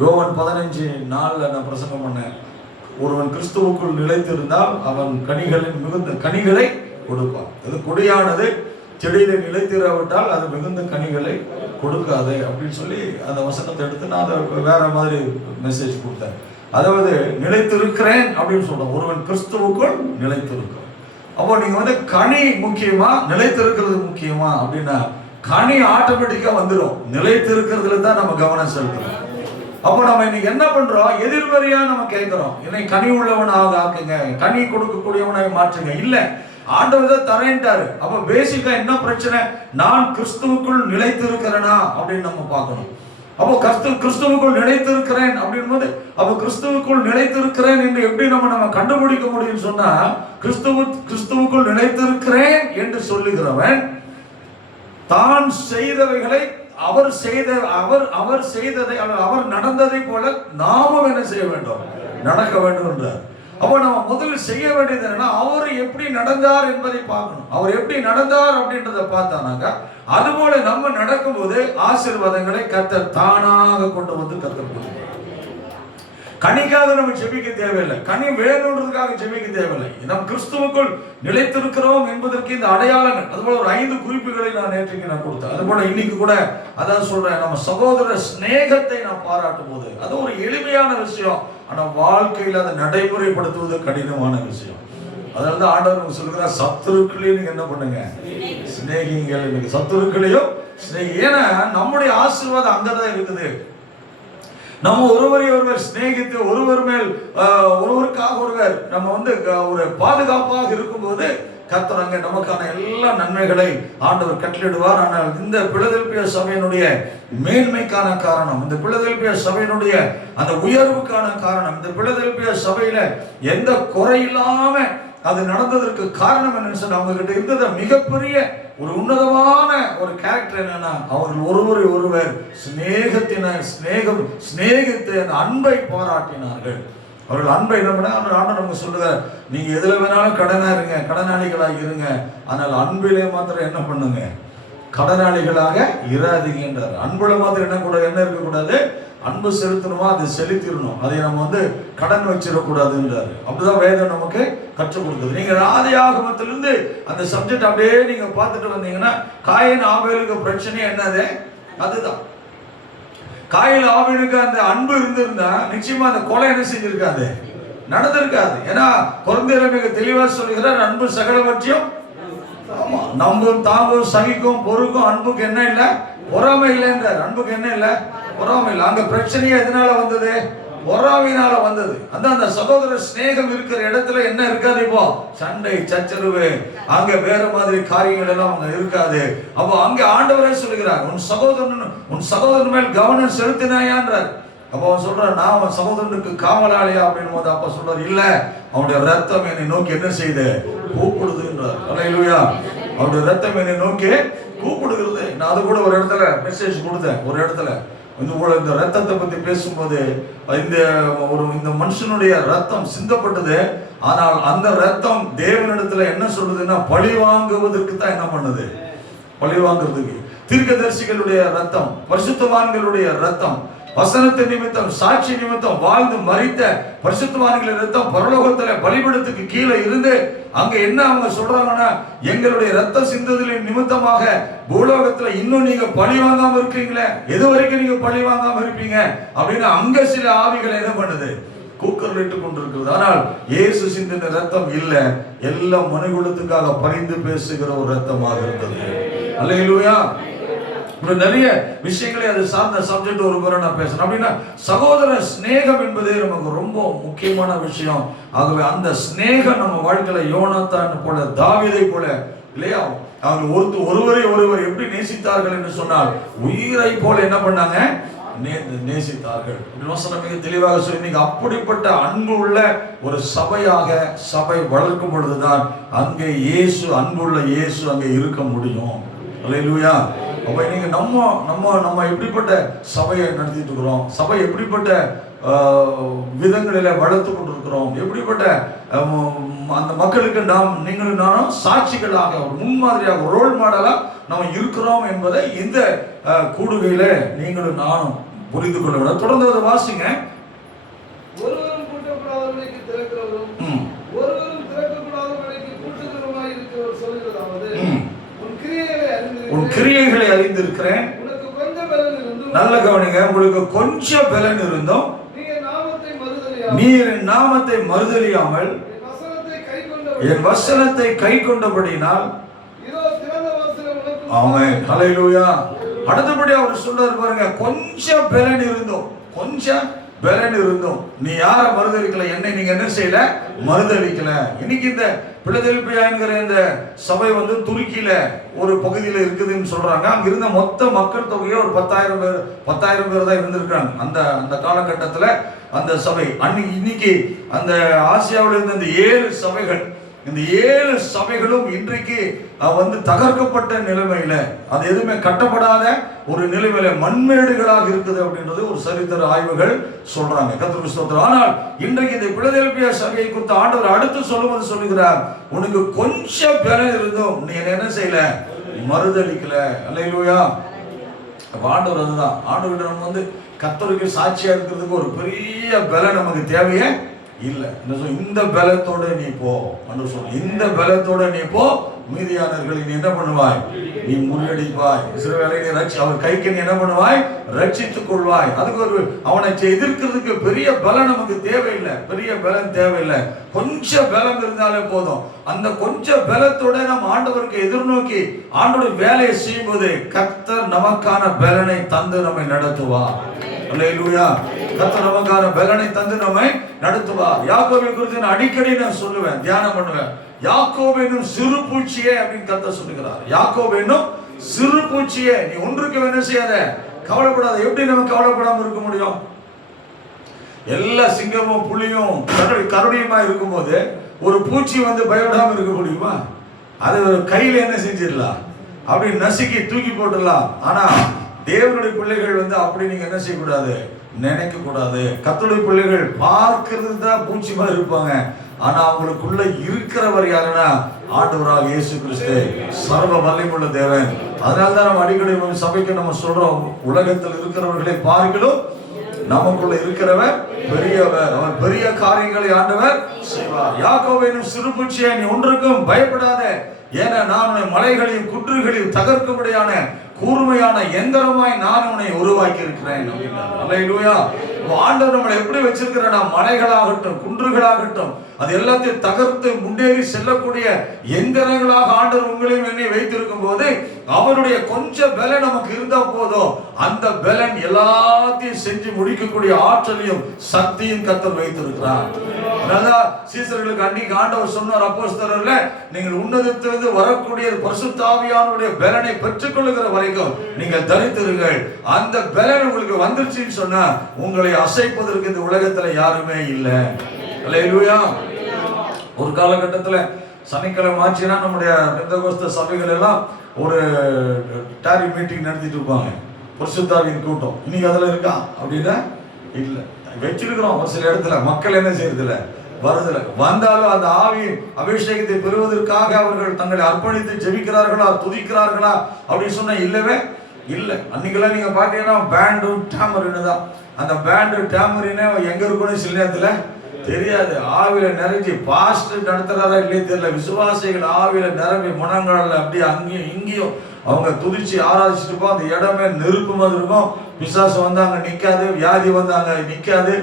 யோவான் 15:4 நான் பிரசங்கம் பண்ணேன். ஒருவன் கிறிஸ்துவுக்குள் நிலைத்திருந்தால் அவன் கனிகளின் மிகுந்த கனிகளை கொடுப்பான். அது கொடியானது செடியில நிலைத்திராவிட்டால் அது மிகுந்த கனிகளை கொடுக்காது அப்படின்னு சொல்லி அந்த வசனத்தை எடுத்து நான் அதை வேற மாதிரி மெசேஜ் கொடுத்தேன். அதாவது நிலைத்திருக்கிறேன் அப்படின்னு சொல்றோம். ஒருவன் கிறிஸ்துவுக்குள் நிலைத்திருக்கிறோம். அப்போ நீங்க கனி முக்கியமா நிலைத்திருக்கிறது முக்கியமா அப்படின்னா, கனி ஆட்டோமேட்டிக்கா வந்துடும். நிலைத்திருக்கிறதுல தான் நம்ம கவனம் செலுத்தணும். அப்போ நம்ம இன்னைக்கு என்ன பண்றோம்? எதிர்மறையா நம்ம கேட்கிறோம். இன்னைக்கு கனி உள்ளவனாக ஆக்குங்க, கனி கொடுக்கக்கூடியவனாக மாற்றுங்க. இல்ல, ஆண்டவர் தான் தரேன்ட்டாரு. அப்ப பேசிக்கா என்ன பிரச்சனை? நான் கிறிஸ்துவுக்குள் நிலைத்திருக்கிறேனா அப்படின்னு நம்ம பார்க்கணும். அப்போ கிறிஸ்துவுக்குள் நிலைத்திருக்கிறேன் அப்படின் போது, அப்ப கிறிஸ்துவுக்குள் நிலைத்திருக்கிறேன் என்று எப்படி நம்ம கண்டுபிடிக்க முடியும் சொன்னா, கிறிஸ்துவுக்குள் நிலைத்திருக்கிறேன் என்று சொல்லுகிறவன் தான் செய்தவைகளை அவர் செய்ததை அவர் நடந்ததை போல நாமும் என்ன செய்ய வேண்டும்? நடக்க வேண்டும் என்றார். அப்போ நம்ம முதலில் செய்ய வேண்டியது என்னன்னா, அவர் எப்படி நடந்தார் என்பதை பார்க்கணும். அவர் எப்படி நடந்தார் அப்படின்றத பார்த்தானாக்கா, அதுபோல நம்ம நடக்கும்போது ஆசீர்வாதங்களை கர்த்தர் தானாக கொண்டு வந்து கர்த்தர். கனிக்காக நம்ம ஜெபிக்க தேவையில்லை, கனி வேணுன்றதுக்காக ஜெபிக்க தேவையில்லை. நம் கிறிஸ்துவுக்குள் நிலைத்திருக்கிறோம் என்பதற்கு இந்த அடையாளங்கள், அதுபோல ஒரு 5 குறிப்புகளை நான் நேற்றைக்கு கொடுத்தேன். அதுபோல இன்னைக்கு கூட அதான் சொல்றேன், நம்ம சகோதர சிநேகத்தை நான் பாராட்டும் போது அது ஒரு எளிமையான விஷயம். ஆனா வாழ்க்கையில் அதை நடைமுறைப்படுத்துவது கடினமான விஷயம். அதனால ஆண்டவர் சொல்கிறார், சத்துருக்களையும் நீங்க என்ன பண்ணுங்க? சிநேகிங்கள். இன்னைக்கு சத்துருக்களையும் ஏன்னா நம்முடைய ஆசீர்வாதம் அங்கதான் இருக்குது. நம்ம ஒருவரை ஒருவர் சிநேகித்து ஒருவருக்காக ஒருவர் நம்ம ஒரு பாதுகாப்பாக இருக்கும்போது கர்த்தர் அங்கே நமக்கான எல்லா நன்மைகளை ஆண்டவர் கட்டளிடுவார். ஆனால் இந்த பிலதெல்பியா சபையினுடைய மேன்மைக்கான காரணம், இந்த பிலதெல்பியா சபையினுடைய அந்த உயர்வுக்கான காரணம், இந்த பிலதெல்பியா சபையில எந்த குறையில்லாம அது நடந்ததற்கு காரணம் என்னன்னு சொன்னா, அவங்க கிட்ட இருந்தது மிகப்பெரிய ஒரு உன்னதமான ஒரு கேரக்டர் என்னன்னா, அவர்கள் ஒருவரை ஒருவர் சிநேகித்து அந்த அன்பை பாராட்டினார்கள். அவர்கள் அன்பை என்ன பண்ண ஆண்டவர் நமக்கு சொல்லுவார், நீங்க எதுல வேணாலும் கடனா இருங்க, கடனாளிகளாக இருங்க, ஆனால் அன்பிலே மாத்திரம் என்ன பண்ணுங்க, கடனாளிகளாக இராதீங்கன்றார். அன்புல மாத்திரம் என்ன இருக்கக்கூடாது, அன்பு செலுத்தணுமா அது செலுத்திடணும், அதை நம்ம கடன் வச்சிடக்கூடாதுன்றாரு. அப்படிதான் வேதம் நமக்கு கற்றுக் கொடுக்குது. நீங்க ஆதியாகமத்திலிருந்து அந்த சப்ஜெக்ட் அப்படியே நீங்க பார்த்துட்டு வந்தீங்கன்னா, காயின் ஆபேலுக்கு பிரச்சனை என்னது, அதுதான். காயின் ஆபேலுக்கு அந்த அன்பு இருந்திருந்தா நிச்சயமா அந்த கொலை என்ன செஞ்சிருக்காது, நடந்திருக்காது. ஏன்னா கொரிந்தியர் மிக தெளிவா சொல்கிறார், அன்பு சகலவற்றையும் நம்பும் தாங்கும் சகிக்கும் பொறுக்கும், அன்புக்கு என்ன இல்லை, பொறாமை இல்லைன்றார். அன்புக்கு என்ன இல்லை, பொறாமை இல்லை. அங்க பிரச்சனையே எதனால வந்தது, பொறாமையினால வந்தது. அந்த சகோதர சிநேகம் இருக்கிற இடத்துல என்ன இருக்காது, இப்போ சண்டை சச்சரவு, அங்க வேற மாதிரி காரியங்கள் எல்லாம் அங்க இருக்காது. அப்போ அங்க ஆண்டவரே சொல்லுகிறார், உன் சகோதரன் மேல் கவனம் செலுத்தினாயான்றார். அப்போ அவன் சொல்றான், நான் அவன் சகோதரனுக்கு காவலாளியா அப்படின்னு போது அப்ப சொல்றாரு, இல்ல அவனுடைய ரத்தம் என்னை நோக்கி என்ன செய்து கூப்பிடுதுன்றார். அல்லேலூயா. அவனுடைய ரத்தம் என்னை நோக்கி கூப்பிடுகிறது. நான் அது கூட ஒரு இடத்துல மெசேஜ் கொடுத்தேன். ஒரு இடத்துல இந்த ரத்தத்தை பத்தி பேசும்போது, இந்த மனுஷனுடைய ரத்தம் சிந்தப்பட்டது, ஆனால் அந்த ரத்தம் தேவனிடத்துல என்ன சொல்லுதுன்னா, பழி வாங்குவதற்கு தான் என்ன பண்ணுது, பழி வாங்குறதுக்கு. தீர்க்கதரிசிகளுடைய ரத்தம், பரிசுத்தவான்களுடைய ரத்தம், வசனத்தின் நிமித்தம் சாட்சி நிமித்தம் வாழ்ந்து மரித்த பரிசுத்தவான்களின் ரத்தம் பரலோகத்துல பலிபீடத்துக்கு கீழே இருந்து அங்க என்ன அவங்க சொல்றாங்கன்னா, எங்களுடைய ரத்த சிந்ததின் நிமித்தமாக பூலோகத்துல இன்னும் நீங்க பழி வாங்காம இருக்கீங்களே, எது வரைக்கும் நீங்க பழி வாங்காம இருப்பீங்க அப்படின்னு அங்க சில ஆவிகள் என்ன பண்ணுது, கூக்குரலிட்டு கொண்டிருக்கிறது. ஆனால் இயேசு சிந்தின ரத்தம் இல்ல, எல்லாம் மனுகுலத்துக்காக பரிந்து பேசுகிற ஒரு ரத்தமாக இருந்தது. அல்லேலூயா. நிறைய விஷயங்களை அது சார்ந்த சப்ஜெக்ட் ஒரு முறை நான் பேசுறேன். அப்படின்னா சகோதர ஸ்நேகம் என்பது நமக்கு ரொம்ப முக்கியமான விஷயம். ஆகவே அந்த ஸ்நேகம் நம்ம வாழ்க்கையில யோனாத்தான் போல, தாவீதை போல இல்லையா, அவங்க ஒருவரை எப்படி நேசித்தார்கள் என்று சொன்னால், உயிரை போல என்ன பண்ணாங்க, நேசித்தார்கள். மிக தெளிவாக சொல்லி, அப்படிப்பட்ட அன்பு உள்ள ஒரு சபையாக சபை வளர்க்கும் பொழுதுதான் அங்கே இயேசு, அன்புள்ள இயேசு அங்கே இருக்க முடியும். அல்லேலூயா. அப்ப நீங்க நம்ம எப்படிப்பட்ட சபையை நடத்திட்டு இருக்கிறோம், சபை எப்படிப்பட்ட விதங்களில வளர்த்து கொண்டிருக்கிறோம், எப்படிப்பட்ட அந்த மக்களுக்கு நீங்களும் நானும் சாட்சிகளாக, ஒரு முன்மாதிரியாக, ரோல் மாடலா நம்ம இருக்கிறோம் என்பதை இந்த கூடுகையில நீங்களும் நானும் புரிந்து கொள்ள வேண்டும். தொடர்ந்து அதை வாசிங்க. ஒருவரும் கூட்டப்படாதவர்களுக்கு திறக்கிறவரும் ஒருவரும் திறக்கப்படாதவர்களுக்கு கூட்டுகிறவருமாய் இருக்கிறவர் சொல்லுகிறதாவது, உன் கிரியைகளை அறிந்திருக்கிறேன். நல்ல கவனிங்க, உங்களுக்கு கொஞ்சம் பலன் இருந்தும் நீர் என் நாமத்தை மறுதலியாமல் என் வசனத்தை கை கொண்டபடியினால். ஆமென். ஹல்லேலூயா. அடுத்தபடி அவர் சொல்றாரு பாருங்க, கொஞ்சம் பலன் இருந்தும் நீ யார மறுதலிக்கல, என்னை நீங்க என்ன செய்யல, மறுதலிக்கல. இன்னைக்கு இந்த பிலதெல்பியா என்கிற இந்த சபை துருக்கியில ஒரு பகுதியில இருக்குதுன்னு சொல்றாங்க. அங்க இருந்த மொத்த மக்கள் தொகையே ஒரு 10,000 பேர் தான் இருந்திருக்காங்க அந்த காலகட்டத்துல அந்த சபை. இன்னைக்கு அந்த ஆசியாவில் இருந்த இந்த 7 சபைகள், இந்த 7 சபைகளும் இன்றைக்கு தகர்க்கப்பட்ட நிலைமையில, அது எதுவுமே கட்டப்படாத ஒரு நிலைமையில மண்மேடுகளாக இருக்குது அப்படின்றது ஒரு சரித்திர ஆய்வுகள் சொல்றாங்க. கர்த்தருக்கு ஸ்தோத்திரம். ஆனால் இன்றைக்கு இந்த பிலதெல்பியா சபையை குறித்து ஆண்டவர் அடுத்து சொல்லும்போது சொல்லுகிறார், உனக்கு கொஞ்சம் பலன் இருந்தும் நீ என்ன செய்யல, மறுதலிக்கல. அல்லேலூயா. ஆண்டவர் அதுதான். ஆண்டவர் நம்ம கர்த்தருக்கு சாட்சியா இருக்கிறதுக்கு ஒரு பெரிய பலன் நமக்கு தேவையே இல்லை. இந்த பலத்தோட நீ போ, இந்த பலத்தோட நீ போ, மீதியானவர்களை நீ என்ன பண்ணுவாய், நீ முறியடிப்பாய். இஸ்ரவேலை நீ அவர் கைக்கு நீ என்ன பண்ணுவாய், ரட்சித்துக் கொள்வாய். அதுக்கு அவனை எதிர்க்கிறதுக்கு பெரிய பலம் நமக்கு தேவையில்லை, பெரிய பலம் தேவையில்லை. கொஞ்சம் பலம் இருந்தாலே போதும். அந்த கொஞ்சம் பலத்தோட நம்ம ஆண்டவருக்கு எதிர்நோக்கி ஆண்டவர் வேலையை செய்யும் போது கர்த்தர் நமக்கான பலனை தந்து நம்மை நடத்துவார். அல்லேலூயா. கர்த்தர் நமக்கான பலனை தந்து நம்மை நடத்துவார். யாக்கோபை குறித்து நான் அடிக்கடி நான் சொல்லுவேன், தியானம் பண்ணுவேன். யாக்கோபு என்னும் சிறு பூச்சியே அப்படின்னு கர்த்தர் சொல்லுகிறார். யாக்கோபு என்னும் சிறு பூச்சியே, நீ ஒன்றுக்கு என்ன செய்யாத, கவலைப்படாத. எப்படி நம்ம கவலைப்படாம இருக்க முடியும்? எல்லா சிங்கமும் புலியும் கரடியுமா இருக்கும்போது ஒரு பூச்சி வந்து பயப்படாம இருக்க முடியுமா? அது கையில என்ன செஞ்சிடலாம், அப்படி நசுக்கி தூக்கி போட்டுடலாம். ஆனா தேவனுடைய பிள்ளைகள் வந்து அப்படி நீங்க என்ன செய்யக்கூடாது, நினைக்க கூடாது. கர்த்தருடைய பிள்ளைகள் பார்க்கிறது தான் பூச்சி மாதிரி இருப்பாங்க, ஆனா அவங்களுக்குள்ள இருக்கிறவர் யாருன்னா ஆண்டவராக இயேசு கிறிஸ்து, சர்வ வல்லமையுள்ள தேவன். அதனால்தான் நம்ம அடிக்கடி சபைக்கு நம்ம சொல்றோம், உலகத்தில் இருக்கிறவர்களை பார்க்கலும் நமக்குள்ள இருக்கிறவர் பெரியவர், அவர் பெரிய காரியங்களை ஆண்டவர் செய்வார். யாக்கோபின் சிறுபூச்சியை நீ ஒன்றுக்கும் பயப்படாத, ஏன்னா நான் உன்னை மலைகளையும் குன்றுகளையும் தகர்க்கும்படியான கூர்மையான எந்திரமாய் நான் உன்னை உருவாக்கி இருக்கிறேன். அல்லேலூயா. ஆண்டவர் நம்மளை எப்படி வச்சிருக்கிறா, மலைகளாகட்டும் குன்றுகளாகட்டும் அது எல்லாத்தையும் தகர்த்து முன்னேறி செல்லக்கூடிய எந்திரங்களாக ஆண்டவர் உங்களையும் என்னை வைத்திருக்கும் போது அவருடைய கொஞ்சம் பலன் நமக்கு இருந்தா போதும், அந்த பலன் எல்லாத்தையும் செஞ்சு முடிக்கக்கூடிய ஆற்றலையும் சக்தியும் கர்த்தர் வைத்திருக்கிறார். அதனால சீசர்களுக்கு அன்னைக்கு ஆண்டவர் சொன்னார், அப்போஸ்தலர்களே நீங்கள் உன்னதத்திலிருந்து வரக்கூடிய பரிசுத்த ஆவியானவருடைய பலனை பெற்றுக்கொள்ளுகிற வரைக்கும் நீங்கள் தரித்திருங்கள். அந்த பலன் உங்களுக்கு வந்துருச்சுன்னு சொன்னா உங்களை அசைப்பதற்கு இந்த உலகத்துல யாருமே இல்லை. அல்லேலூயா. ஒரு காலகட்டத்தில் சனிக்கிழமை ஆச்சுன்னா நம்முடைய பெந்தகோஸ்த சபைகள் எல்லாம் ஒரு டாரி மீட்டிங் நடத்திட்டு இருப்பாங்க, பரிசுத்தாவியின் கூட்டம். இன்னைக்கு அதில் இருக்கா அப்படின்னா இல்லை, வச்சிருக்கிறோம். ஒரு சில இடத்துல மக்கள் என்ன செய்யறதில்ல, வருதில்லை. வந்தாலும் அந்த ஆவியின் அபிஷேகத்தை பெறுவதற்காக அவர்கள் தங்களை அர்ப்பணித்து ஜெபிக்கிறார்களா துதிக்கிறார்களா அப்படின்னு சொன்னா இல்லவே இல்லை. அன்னைக்கெல்லாம் நீங்க பாத்தீங்கன்னா பேண்டும் டேமரின் தான். அந்த பேண்டு டேமரினே எங்க இருக்குன்னு சில நேரத்துல தெரியாது. ஆவில நிறைஞ்சி பாஸ்ட் நடத்துறாரா இல்லையே தெரியல, விசுவாசிகள் ஆவில நிரம்பி முனங்கடல அப்படியே அங்கேயும் இங்கேயும் அவங்க துதிச்சு ஆராதிச்சுட்டு அந்த இடமே நெருப்பு மாதிரி இருக்கும். பிசாசு வந்து அங்க நிக்காது, வியாதி வந்து அங்க நிக்காது,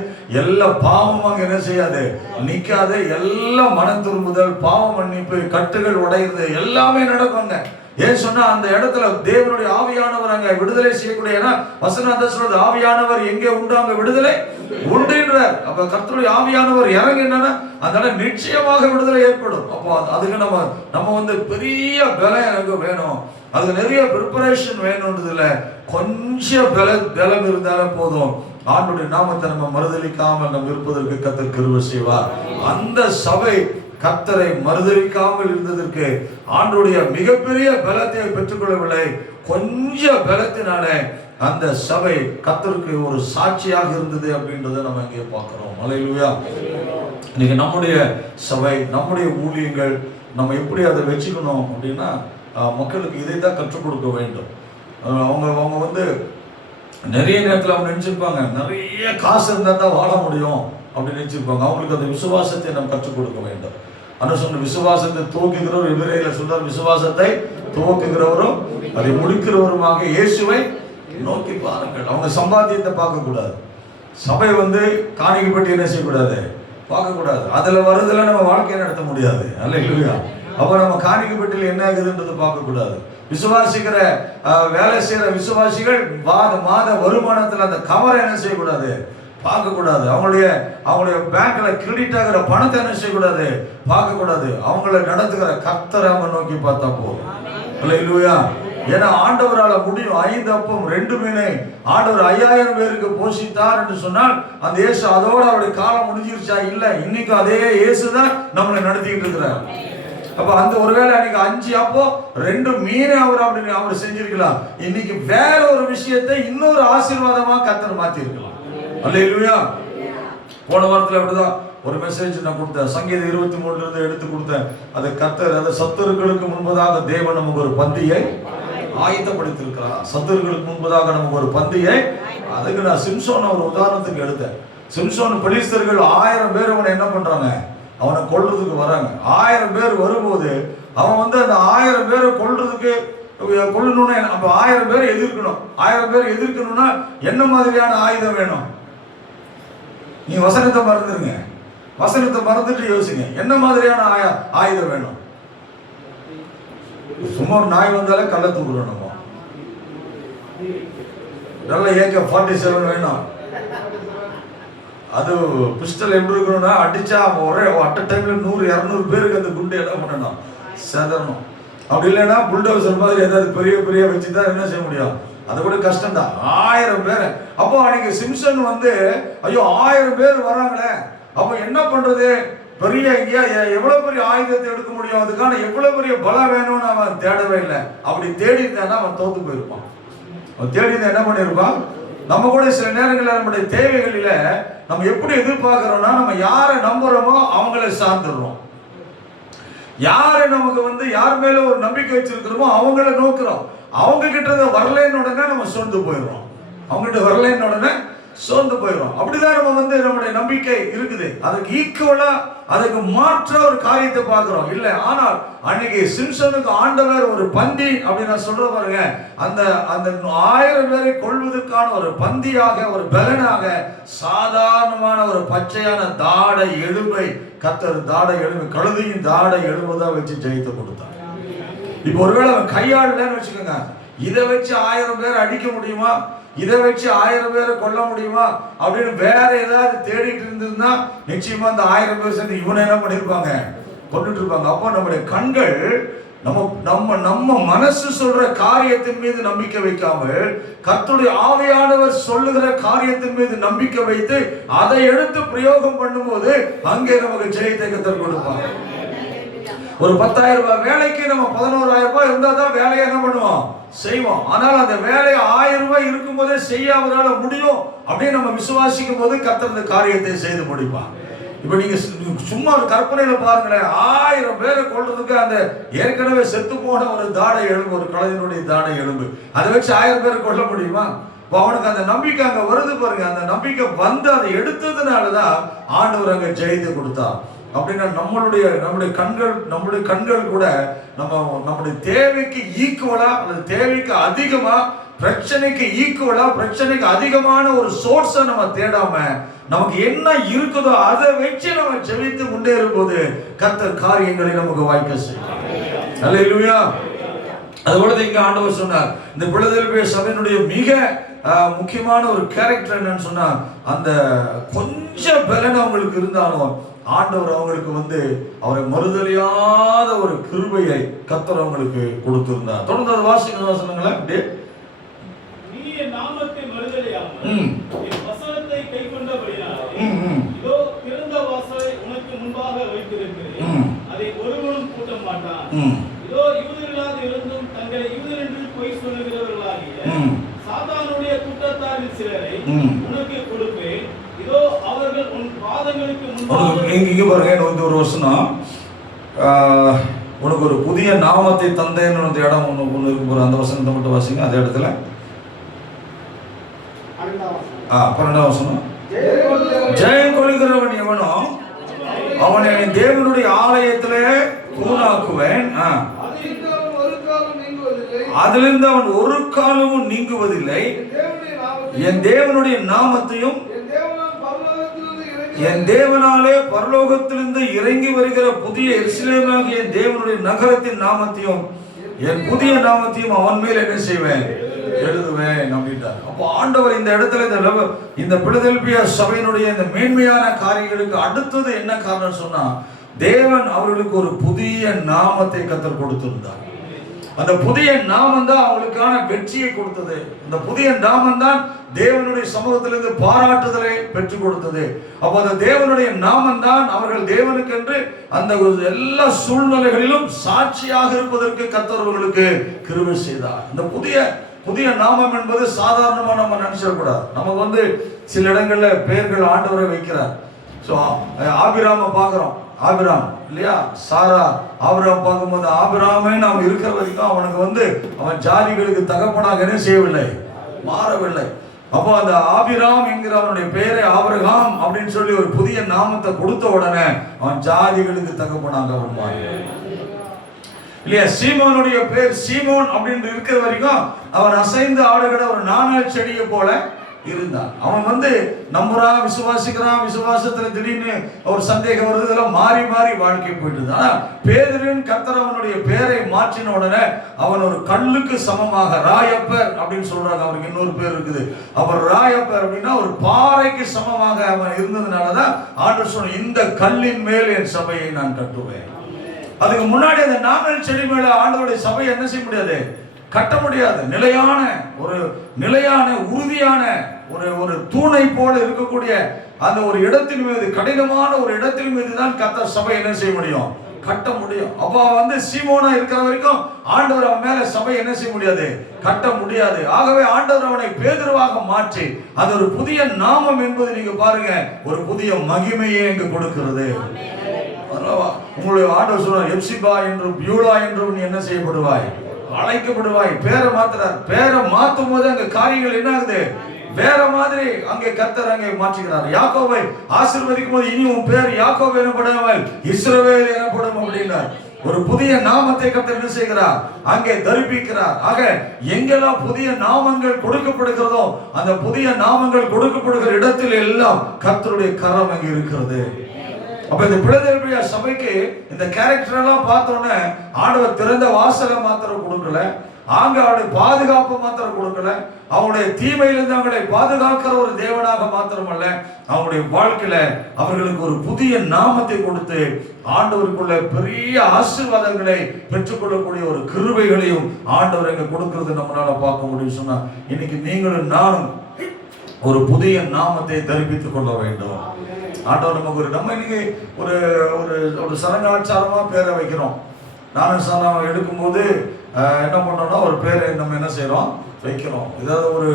எல்லா பாவமும் அங்க என்ன செய்யாது, நிக்காது. எல்லாம் மன திரும்புதல், பாவ மன்னிப்பு, கட்டுகள் உடையுது, எல்லாமே நடக்குங்க. ஏன் சொன்னா அந்த இடத்துல தேவனுடைய ஆவியானவர் அங்க விடுதலை செய்யக்கூடிய, வசனம் சொல்றது ஆவியானவர் எங்கே உண்டு அங்க விடுதலை உண்டுன்றார். அப்ப கர்த்தருடைய ஆவியானவர் இறங்கினா அதனால நிச்சயமாக விடுதலை ஏற்படும். அப்போ அதுக்கு நம்ம வந்து பெரிய பலம் எனக்கு வேணும், அதுக்கு நிறைய ப்ரிப்பரேஷன் வேணும்ன்றதுல கொஞ்சம் பலம் இருந்தாலும் போதும். ஆண்டுடைய நாமத்தை நம்ம மறுதலிக்காமல் நம்ம இருப்பதற்கு கர்த்தர் கிருபை செய்வார். அந்த சபை கர்த்தரை மறுதலிக்காமல் இருந்ததற்கு ஆண்டுடைய மிகப்பெரிய பலத்தை பெற்றுக்கொள்ளவில்லை, கொஞ்சம் பலத்தினால அந்த சபை கர்த்தருக்கு ஒரு சாட்சியாக இருந்தது அப்படின்றத நம்ம இங்கே பார்க்கிறோம். அல்லேலூயா. இன்னைக்கு நம்முடைய சபை, நம்முடைய ஊழியங்கள் நம்ம எப்படி அதை வச்சுக்கணும் அப்படின்னா, மக்களுக்கு இதைத்தான் கற்றுக் கொடுக்க வேண்டும். அவங்க வந்து நிறைய நேரத்தில் அவங்க நினைச்சிருப்பாங்க, நிறைய காசு இருந்தால் தான் வாழ முடியும் அப்படின்னு நினைச்சிருப்பாங்க. அவங்களுக்கு அந்த விசுவாசத்தை நம்ம கற்றுக் கொடுக்க வேண்டும். ஆனால் சொன்ன விசுவாசத்தை துவக்குகிறவர், எபிரேயர்ல சொல்றார், விசுவாசத்தை துவக்குகிறவரும் அதை முடிக்கிறவருமாக இயேசுவை நோக்கி பாருங்கள். அவங்க சம்பாத்தியத்தை பார்க்க கூடாது, சபை வந்து காணிக்கப்பட்டு என்ன செய்யக்கூடாது, பார்க்க கூடாது. அதுல வருதுல நம்ம வாழ்க்கையை நடத்த முடியாது. அல்லேலூயா. அப்ப நம்ம காணிக்கப்பட்டில் என்ன ஆகுதுன்றது பார்க்க கூடாது. விசுவாசிக்கிற வேலை செய்யற விசுவாசிகள் மாத வருமானத்தில் அந்த கவரை என்ன செய்யக்கூடாது, பார்க்க கூடாது. அவங்களுடைய பேங்க்ல கிரெடிட் ஆகிற பணத்தை என்ன செய்யக்கூடாது, பார்க்க கூடாது. அவங்கள நடத்துகிற கர்த்தரை அவங்க நோக்கி பார்த்தா போதும். அல்லேலூயா. ஏன்னா ஆண்டவரால முடியும். 5 அப்பம் 2 மீனை ஆண்டவர் 5000 பேருக்கு போஷித்தார் என்று சொன்னால் அந்த இயேசு அதோட அவருடைய காலம் முடிஞ்சிருச்சா? இல்ல, இன்னைக்கு அதே இயேசு தான் நம்மளை நடத்திக்கிட்டு இருக்கிறார். அப்ப அந்த ஒருவேளை அன்னைக்கு 5 அப்போ 2 மீனை அவர் செஞ்சிருக்கலாம். இன்னைக்கு வேற ஒரு விஷயத்தை இன்னொரு ஆசீர்வாதமா கர்த்தர் மாத்தி இருக்கலாம். அல்லேலூயா. போன வாரத்தில் அப்படிதான் ஒரு மெசேஜ் நான் கொடுத்தேன், சங்கீதம் 23 இருந்து எடுத்து கொடுத்தேன். அது கர்த்தர், அந்த சத்துருக்களுக்கு முன்பதாக தேவன் நமக்கு ஒரு பந்தியை ஆயத்தப்படுத்தியிருக்கிறார். சத்துருக்களுக்கு முன்பதாக நமக்கு ஒரு பந்தியை. அதுக்கு நான் சிம்சோன் ஒரு உதாரணத்துக்கு எடுத்தேன். சிம்சோன் பெலிஸ்தர்கள் 1000 பேர் அவனை என்ன பண்றாங்க, அவனை கொல்றதுக்கு வராங்க. 1000 பேர் வரும்போது அவன் வந்து அந்த 1000 பேரை கொல்றதுக்கு கொல்லணும்னா அப்ப 1000 பேரை எதிர்க்கணும். 1000 பேர் எதிர்க்கணும்னா என்ன மாதிரியான ஆயுதம் வேணும்? நீங்க வசனத்தை மறந்துருங்க, வசனத்தை மறந்துட்டு யோசிங்க, என்ன மாதிரியான ஆயுதம் வேணும்? சும்மா ஒரு நாய் வந்தாலே கள்ள தூக்குறோம் நம்ம. நல்ல AK-47 வேணும். அது பிஸ்டல் எப்படி இருக்கணும்னா அடிச்சா ஒரே அட் டைம்ல 100-200 பேருக்கு அந்த குண்டு என்ன பண்ணணும், செதறணும். அப்படி இல்லைன்னா புல்டோசர் மாதிரி ஏதாவது பெரிய பெரிய வச்சுதான் என்ன செய்ய முடியும், அது கூட கஷ்டம் தான். 1000 பேர். அப்போ அன்னைக்கு சிம்சன் வந்து ஐயோ 1000 பேர் வராங்களே, அப்போ என்ன பண்றது, பெரிய எவ்வளவு பெரிய ஆயுதத்தை எடுக்க முடியும், அதுக்கான எவ்வளவு பெரிய பலம் வேணும்னு அவன் தேடவே இல்லை. அப்படி தேடி இருந்தானா அவன் தோத்து போயிருப்பான். அவன் தேடி இருந்தா என்ன பண்ணிருப்பான்? நம்ம கூட சில நேரங்களில் நம்முடைய தேவைகளில நம்ம எப்படி எதிர்பார்க்கிறோம்னா, நம்ம யாரை நம்புறோமோ அவங்கள சார்ந்துடுறோம். யாரை நமக்கு யார் மேல ஒரு நம்பிக்கை வச்சிருக்கிறோமோ அவங்கள நோக்குறோம். அவங்க கிட்ட வரலன்னு உடனே நம்ம சோர்ந்து போயிடுறோம். அவங்ககிட்ட வரலன்னு உடனே சோர்ந்து போயிடும். அப்படிதான் நம்ம நம்முடைய நம்பிக்கை இருக்குது. அதுக்கு ஈக்குவலா அதுக்கு மாற்ற ஒரு காரியத்தை பார்க்கிறோம் இல்ல. ஆனால் அன்னைக்கு சிம்சனுக்கு ஆண்டவர் ஒரு பந்தி அப்படின்னு நான் சொல்ற பாருங்க, அந்த 1000 பேரை கொள்வதற்கான ஒரு பந்தியாக, ஒரு பலனாக சாதாரணமான ஒரு பச்சையான தாடை எலும்பை கர்த்தர் தாடை எலும்பு கழுதையின் தாடை எலும்புதான் வச்சு ஜெயித்து கொடுத்தார். இப்ப ஒருவேளை அவன் கையாடலன்னு வச்சுக்கோங்க, இதை வச்சு 1000 பேர் அடிக்க முடியுமா, இதை வச்சு 1000 பேரை கொல்ல முடியுமா அப்படின்னு வேற ஏதாவது தேடிட்டு இருந்திருந்தா நிச்சயமா அந்த 1000 பேர் சேர்ந்து இவனை என்ன பண்ணிருப்பாங்க, கொண்டுட்டு இருப்பாங்க. அப்போ நம்முடைய கண்கள் நம்ம மனசு சொல்ற காரியத்தின் மீது நம்பிக்கை வைக்காமல் கர்த்தருடைய ஆவியானவர் சொல்லுகிற காரியத்தின் மீது நம்பிக்கை வைத்து அதை எடுத்து பிரயோகம் பண்ணும்போது அங்கே நமக்கு ஜெயத்தை கர்த்தர் கொடுப்பாங்க. ஒரு 10,000 ரூபாய் வேலைக்கு நம்ம 11,000 ரூபாய் இருந்தா தான் வேலையை என்ன பண்ணுவோம், செய்வோம். ஆனால் அந்த வேலையை 1000 ரூபாய் இருக்கும் போதே செய்யாமதால முடியும் அப்படின்னு நம்ம விசுவாசிக்கும் போது கர்த்தர் இந்த காரியத்தை செய்து முடிப்பான். இப்ப நீங்க சும்மா ஒரு கற்பனையில பாருங்களேன், 1000 பேரை கொள்றதுக்கு அந்த ஏற்கனவே செத்து போன ஒரு தாடை எலும்பு, ஒரு கழுதையினுடைய தாடை எலும்பு, அதை வச்சு 1000 பேரை கொல்ல முடியுமா? அவனுக்கு அந்த நம்பிக்கை அங்க வருது பாருங்க. அந்த நம்பிக்கை வந்து அதை எடுத்ததுனாலதான் ஆண்டவர் அங்க ஜெயித்து கொடுத்தார். அப்படின்னா நம்முடைய கண்கள் கூட நம்முடைய தேவைக்கு ஈக்குவலா அல்லது தேவைக்கு அதிகமா, பிரச்சனைக்கு ஈக்குவலா, பிரச்சனைக்கு அதிகமான ஒரு சோர்ஸை நம்ம தேடாம நமக்கு என்ன இருக்குதோ அதை வச்சு நம்ம ஜெபித்து முன்னேறும் போது கர்த்தர் காரியங்களை நமக்கு வாய்க்க செய்வார். அல்லேலூயா. அதுபோல இங்க ஆண்டவர் சொன்னார், இந்த பிலதெல்பியா சபையினுடைய மிக முக்கியமான ஒரு கேரக்டர் என்னன்னு சொன்னா, அந்த கொஞ்சம் பலன் அவங்களுக்கு இருந்தாலும் ஆண்டவர் அவங்களுக்கு அவரை மறுதலியாத ஒரு கிருபையை கர்த்தர் அவங்களுக்கு கொடுத்திருந்தார். தொடர்ந்து அது வாசிங்களேன். அப்படியே நாமத்தை மறுதலியாமல் என் வசனத்தை கைக்கொண்டபடியால் இதோ திறந்த வாசலை உனக்கு முன்பாக வைத்திருக்கிறேன், அதை ஒருவனும் கூட்ட மாட்டான். இதோ யூதர்களாக இருந்தும் தங்களை யூதர் என்று பொய் சொல்லுகிறவர்களாகிய சாத்தானுடைய கூட்டத்தாரில் சிலரை உனக்கு கொடுப்பேன். இதோ அவர்கள் உன் பாதங்களுக்கு முன்பாக. இங்க பாருங்க, ஒரு வசனம், உனக்கு ஒரு புதிய நாமத்தை தந்தேன்னு இடம் ஒன்று இருக்கு. அந்த வசனத்தை மட்டும் வாசிங்க. அதே இடத்துல 12ஆம் வசனம், ஜெயம் கொள்கிறவன் எவனோ அவனை தேவனுடைய ஆலயத்திலே தூணாக்குவேன், அதிலிருந்து அவன் ஒரு காலமும் நீங்குவதில்லை, என் தேவனுடைய நாமத்தையும் என் தேவனாலே பரலோகத்திலிருந்து இறங்கி வருகிற புதிய எருசலேமாகிய என் தேவனுடைய நகரத்தின் நாமத்தையும் என் புதிய நாமத்தையும் அவன் மேல் என்ன செய்வேன், எழுதுவேன் அப்படின்றார். அப்போ ஆண்டவர் இந்த இடத்துல இந்த பிலதெல்பியா சபையினுடைய இந்த மேன்மையான காரியங்களுக்கு அடுத்தது என்ன காரணம் சொன்னா, தேவன் அவர்களுக்கு ஒரு புதிய நாமத்தை கர்த்தர் கொடுத்திருந்தார். அந்த புதிய நாமம் தான் அவங்களுக்கான வெற்றியை கொடுத்தது. அந்த புதிய நாமம் தான் தேவனுடைய சமூகத்திலிருந்து பாராட்டுதலை பெற்றுக் கொடுத்தது. அப்போ அந்த தேவனுடைய நாமம் தான் அவர்கள் தேவனுக்கென்று அந்த எல்லா சூழ்நிலைகளிலும் சாட்சியாக இருப்பதற்கு கர்த்தர் அவர்களுக்கு கிருபை செய்தார். இந்த புதிய நாமம் என்பது சாதாரணமா நம்ம நினைச்சிடக்கூடாது. நமக்கு சில இடங்கள்ல பெயர்கள் ஆண்டவரை வைக்கிறார். ஸோ ஆபிராம பார்க்கிறோம், ஆபிராம் இல்லையா, சாரா ஆபிராம் பார்க்கும்போது ஆபிராமே நாம் இருக்கிற வரைக்கும் அவனுக்கு அவன் ஜாதிகளுக்கு தகப்பனாக என்ன செய்யவில்லை, மாறவில்லை. அப்போ அந்த ஆபிராம் என்கிற அவனுடைய பெயரை ஆபிரகாம் அப்படின்னு சொல்லி ஒரு புதிய நாமத்தை கொடுத்த உடனே அவன் ஜாதிகளுக்கு தகப்பனாக அவன் மாறினான் இல்லையா. சீமோனுடைய பேர் சீமோன் அப்படின்னு இருக்கிற வரைக்கும் அவன் அசைந்து ஆடுகிற ஒரு நாணல் செடியை போல இருந்தான். அவன் நம்புறான், விசுவாசிக்கிறான், விசுவாசத்துல திடீர்னு ஒரு சந்தேகம் வருது, இதெல்லாம் மாறி மாறி வாழ்க்கை போயிட்டு. ஆனா பேதுருவின் கர்த்தர் அவனுடைய பேரை மாற்றின உடனே அவன் ஒரு கல்லுக்கு சமமாக, ராயப்பர் அப்படின்னு சொல்றாங்க, அவருக்கு இன்னொரு பேர் இருக்குது. அவர் ராயப்பர் அப்படின்னா ஒரு பாறைக்கு சமமாக அவன் இருந்ததுனாலதான் ஆண்டவர் சொன்ன, இந்த கல்லின் மேல் என் சபையை நான் கட்டுவேன். அதுக்கு முன்னாடி அந்த நாணல் செடி மேல ஆண்டவருடைய சபையை என்ன செய்ய முடியாது, கட்ட முடியாது. நிலையான உறுதியான ஒரு தூணை போல இருக்கக்கூடிய அந்த ஒரு இடத்தின் மீது, கடினமான ஒரு இடத்தின் மீது தான் கர்த்தர் சபை என்ன செய்ய முடியும்? கட்ட முடியும். அப்ப வந்து சீமோனா இருக்கிற வரைக்கும் ஆண்டவர் அவன் மேல சபை என்ன செய்ய முடியாது? கட்ட முடியாது. ஆகவே ஆண்டவர் அவனை பேதுருவாக மாற்றி அது ஒரு புதிய நாமம் என்பது நீங்க பாருங்க, ஒரு புதிய மகிமையை இங்கு கொடுக்கிறது. உங்களுடைய ஆண்டவர் சொல்றார், எப்சிபா என்றும் பியூலா என்றும் நீ என்ன செய்யப்படுவாய்? அழைக்கப்படுவாய். பேரை மாத்துறார். பேரை மாத்தும் போது அங்க காரியங்கள் என்ன ஆகுது? வேற மாதிரி அங்கே கர்த்தர் அங்கே மாற்றுகிறார். யாக்கோபை ஆசீர்வதிக்கும் போது இனி உன் பேர் யாக்கோபு எனப்படாமல் இஸ்ரவேல் எனப்படும் அப்படின்னார். ஒரு புதிய நாமத்தை கர்த்தர் என்ன செய்கிறார்? அங்கே தரிப்பிக்கிறார். ஆக எங்கெல்லாம் புதிய நாமங்கள் கொடுக்கப்படுகிறதோ அந்த புதிய நாமங்கள் கொடுக்கப்படுகிற இடத்தில் எல்லாம் கர்த்தருடைய கரம் அங்கே இருக்கிறது. அப்ப இந்த பிலதெல்பியா சபைக்கு இந்த கேரக்டர் எல்லாம் பார்த்தோன்னே ஆண்டவர் திறந்த வாசலை மாத்திரம் கொடுக்கல, அங்க அவருடைய பாதுகாப்பு மாத்திரம் கொடுக்கல, அவருடைய தீமையிலிருந்து அவங்களை பாதுகாக்கிற ஒரு தேவனாக மாத்திரமல்ல, அவங்களுடைய வாழ்க்கையில அவர்களுக்கு ஒரு புதிய நாமத்தை கொடுத்து ஆண்டவருக்குள்ள பெரிய ஆசீர்வாதங்களை பெற்றுக்கொள்ளக்கூடிய ஒரு கிருபைகளையும் ஆண்டவர் எங்க கொடுக்கிறது நம்மளால பார்க்க முடியும். சொன்னா இன்னைக்கு நீங்களும் நானும் ஒரு புதிய நாமத்தை தரிப்பித்துக் கொள்ள வேண்டும். ஆண்டவர் நமக்கு நம்ம இன்னைக்கு ஒரு ஒரு ஒரு சடங்காச்சாரமா பேரை வைக்கிறோம். ஞானஸ்நானம் எடுக்கும்போது என்ன பண்ணோம்னா ஒரு பேரை நம்ம என்ன செய்யறோம்? வைக்கிறோம். ஏதாவது ஒரு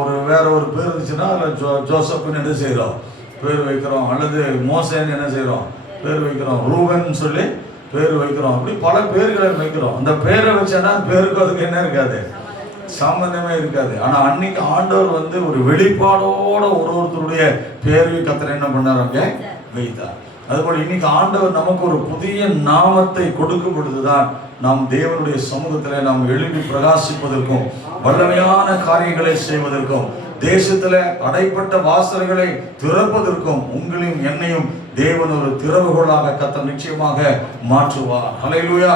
ஒரு வேற ஒரு பேர் இருந்துச்சுன்னா அதில் ஜோசப்னு என்ன செய்யறோம்? பேர் வைக்கிறோம். அல்லது மோசேன்னு என்ன செய்யறோம்? பேர் வைக்கிறோம். ரூபன் சொல்லி பேர் வைக்கிறோம். அப்படி பல பேர்களை வைக்கிறோம். அந்த பேரை வச்சேன்னா பேருக்கு அதுக்கு என்ன இருக்காது? சம்பந்தமே இருக்காது. ஆனா அன்னைக்கு ஆண்டவர் வந்து ஒரு வெளிப்பாடோட ஒருத்தருடைய பேரை கர்த்தர் என்ன பண்ணார்? அங்கே வைத்தார். அதுபோல இன்னைக்கு ஆண்டவர் நமக்கு ஒரு புதிய நாமத்தை கொடுக்கும் பொழுதுதான் நாம் தேவனுடைய சமூகத்தில் நாம் எழுப்பி பிரகாசிப்பதற்கும் வல்லமையான காரியங்களை செய்வதற்கும் தேசத்துல அடைப்பட்ட வாசல்களை திறப்பதற்கும் உங்களையும் என்னையும் தேவன் ஒரு திறவுகோலாக கர்த்தர் நிச்சயமாக மாற்றுவார். ஹல்லேலூயா.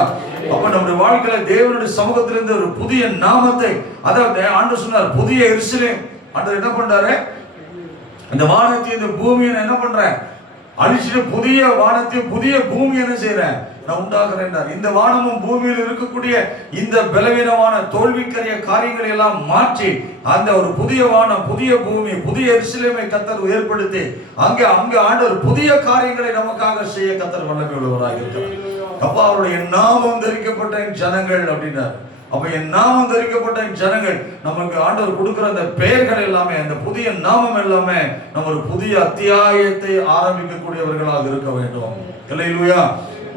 அப்ப நம்முடைய வாழ்க்கையில தேவனுடைய சமூகத்திலிருந்து ஒரு புதிய நாமத்தை, அதாவது ஆண்டவர் சொன்னார் புதிய எருசலேம். ஆண்டவர் என்ன பண்றாரு? இந்த வானத்தையும் இந்த பூமியை என்ன பண்றேன்? அழிச்சிட்டு புதிய வானத்தையும் புதிய பூமி என்ன செய்யறேன்? நான் உண்டாக்குறேன். இந்த வானமும் பூமியில் இருக்கக்கூடிய இந்த பலவீனமான தோல்விக்கரிய காரியங்களை எல்லாம் மாற்றி அந்த ஒரு புதிய வானம், புதிய பூமி, புதிய எருசலேமை கர்த்தர் ஏற்படுத்தி அங்கே ஆண்டவர் புதிய காரியங்களை நமக்காக செய்ய கர்த்தர் வல்லமை உள்ளவராக இருக்கிறார். அப்ப அவருடைய நாமம் தரிக்கப்பட்ட ஜனங்கள் அப்படின்னார். அப்ப என் நாமம் தரிக்கப்பட்ட ஜனங்கள் நமக்கு ஆண்டவர் கொடுக்கிற அந்த பெயர்கள் எல்லாமே, அந்த புதிய நாமம் எல்லாமே நம்ம ஒரு புதிய அத்தியாயத்தை ஆரம்பிக்கக்கூடியவர்களாக இருக்க வேண்டும். ஹல்லேலூயா.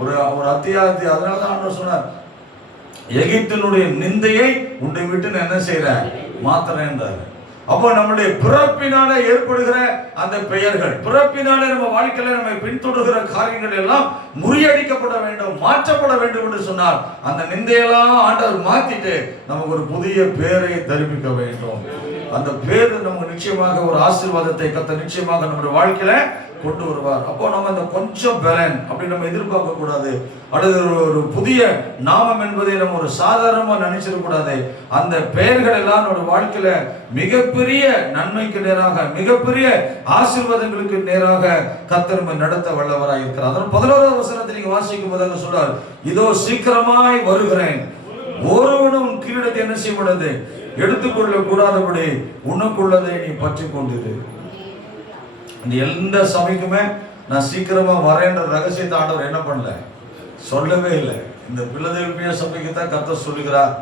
ஒரு அத்தியாயத்தை, அதனாலதான் ஆண்டவர் சொன்னார், எகிப்தினுடைய நிந்தையை உன்னை விட்டு நான் என்ன செய்றேன்? மாத்துறேன் என்றார். அப்போ நம்முடைய பிறப்பினால ஏற்படுகிற அந்த பெயர்கள், பிறப்பினால நம்ம வாழ்க்கையில நம்ம பின்தொடர்கிற காரியங்கள் எல்லாம் முறியடிக்கப்பட வேண்டும், மாற்றப்பட வேண்டும் என்று சொன்னார். அந்த நிந்தையெல்லாம் ஆண்டவர் மாத்திட்டு நமக்கு ஒரு புதிய பேரை தரிப்பிக்க வேண்டும். அந்த பேர் நமக்கு நிச்சயமாக ஒரு ஆசீர்வாதத்தை கர்த்தர் நிச்சயமாக நம்முடைய வாழ்க்கையில கொண்டு வருவார். அப்போ நம்ம அந்த கொஞ்சம் பலன் அப்படி நம்ம எதிர்பார்க்க கூடாது. அல்லது ஒரு புதிய நாமம் என்பதை நம்ம ஒரு சாதாரணமா நினைச்சிடக்கூடாது. அந்த பெயர்கள் எல்லாம் நம்முடைய வாழ்க்கையில மிகப்பெரிய நன்மைக்கு நேராக, மிகப்பெரிய ஆசீர்வாதங்களுக்கு நேராக கர்த்தர் நடத்த வல்லவராக இருக்கிறார். அதனால் 11வது வசனத்தை நீங்க வாசிக்கும் போது சொல்றார், இதோ சீக்கிரமாய் வருகிறேன், ஒருவனும் கிரீடத்தை என்ன செய்யக்கூடாது? எடுத்துக்கொள்ள கூடாதபடி உனக்குள்ளதை நீ பற்றி கொண்டிரு. இந்த எந்த சபைக்குமே நான் சீக்கிரமா வரேன்ற ரகசியத்தை ஆண்டவர் என்ன பண்ணல, சொல்லவே இல்லை. இந்த பிலதெல்பியா சபைக்கு தான் கர்த்தர் சொல்லுகிறார்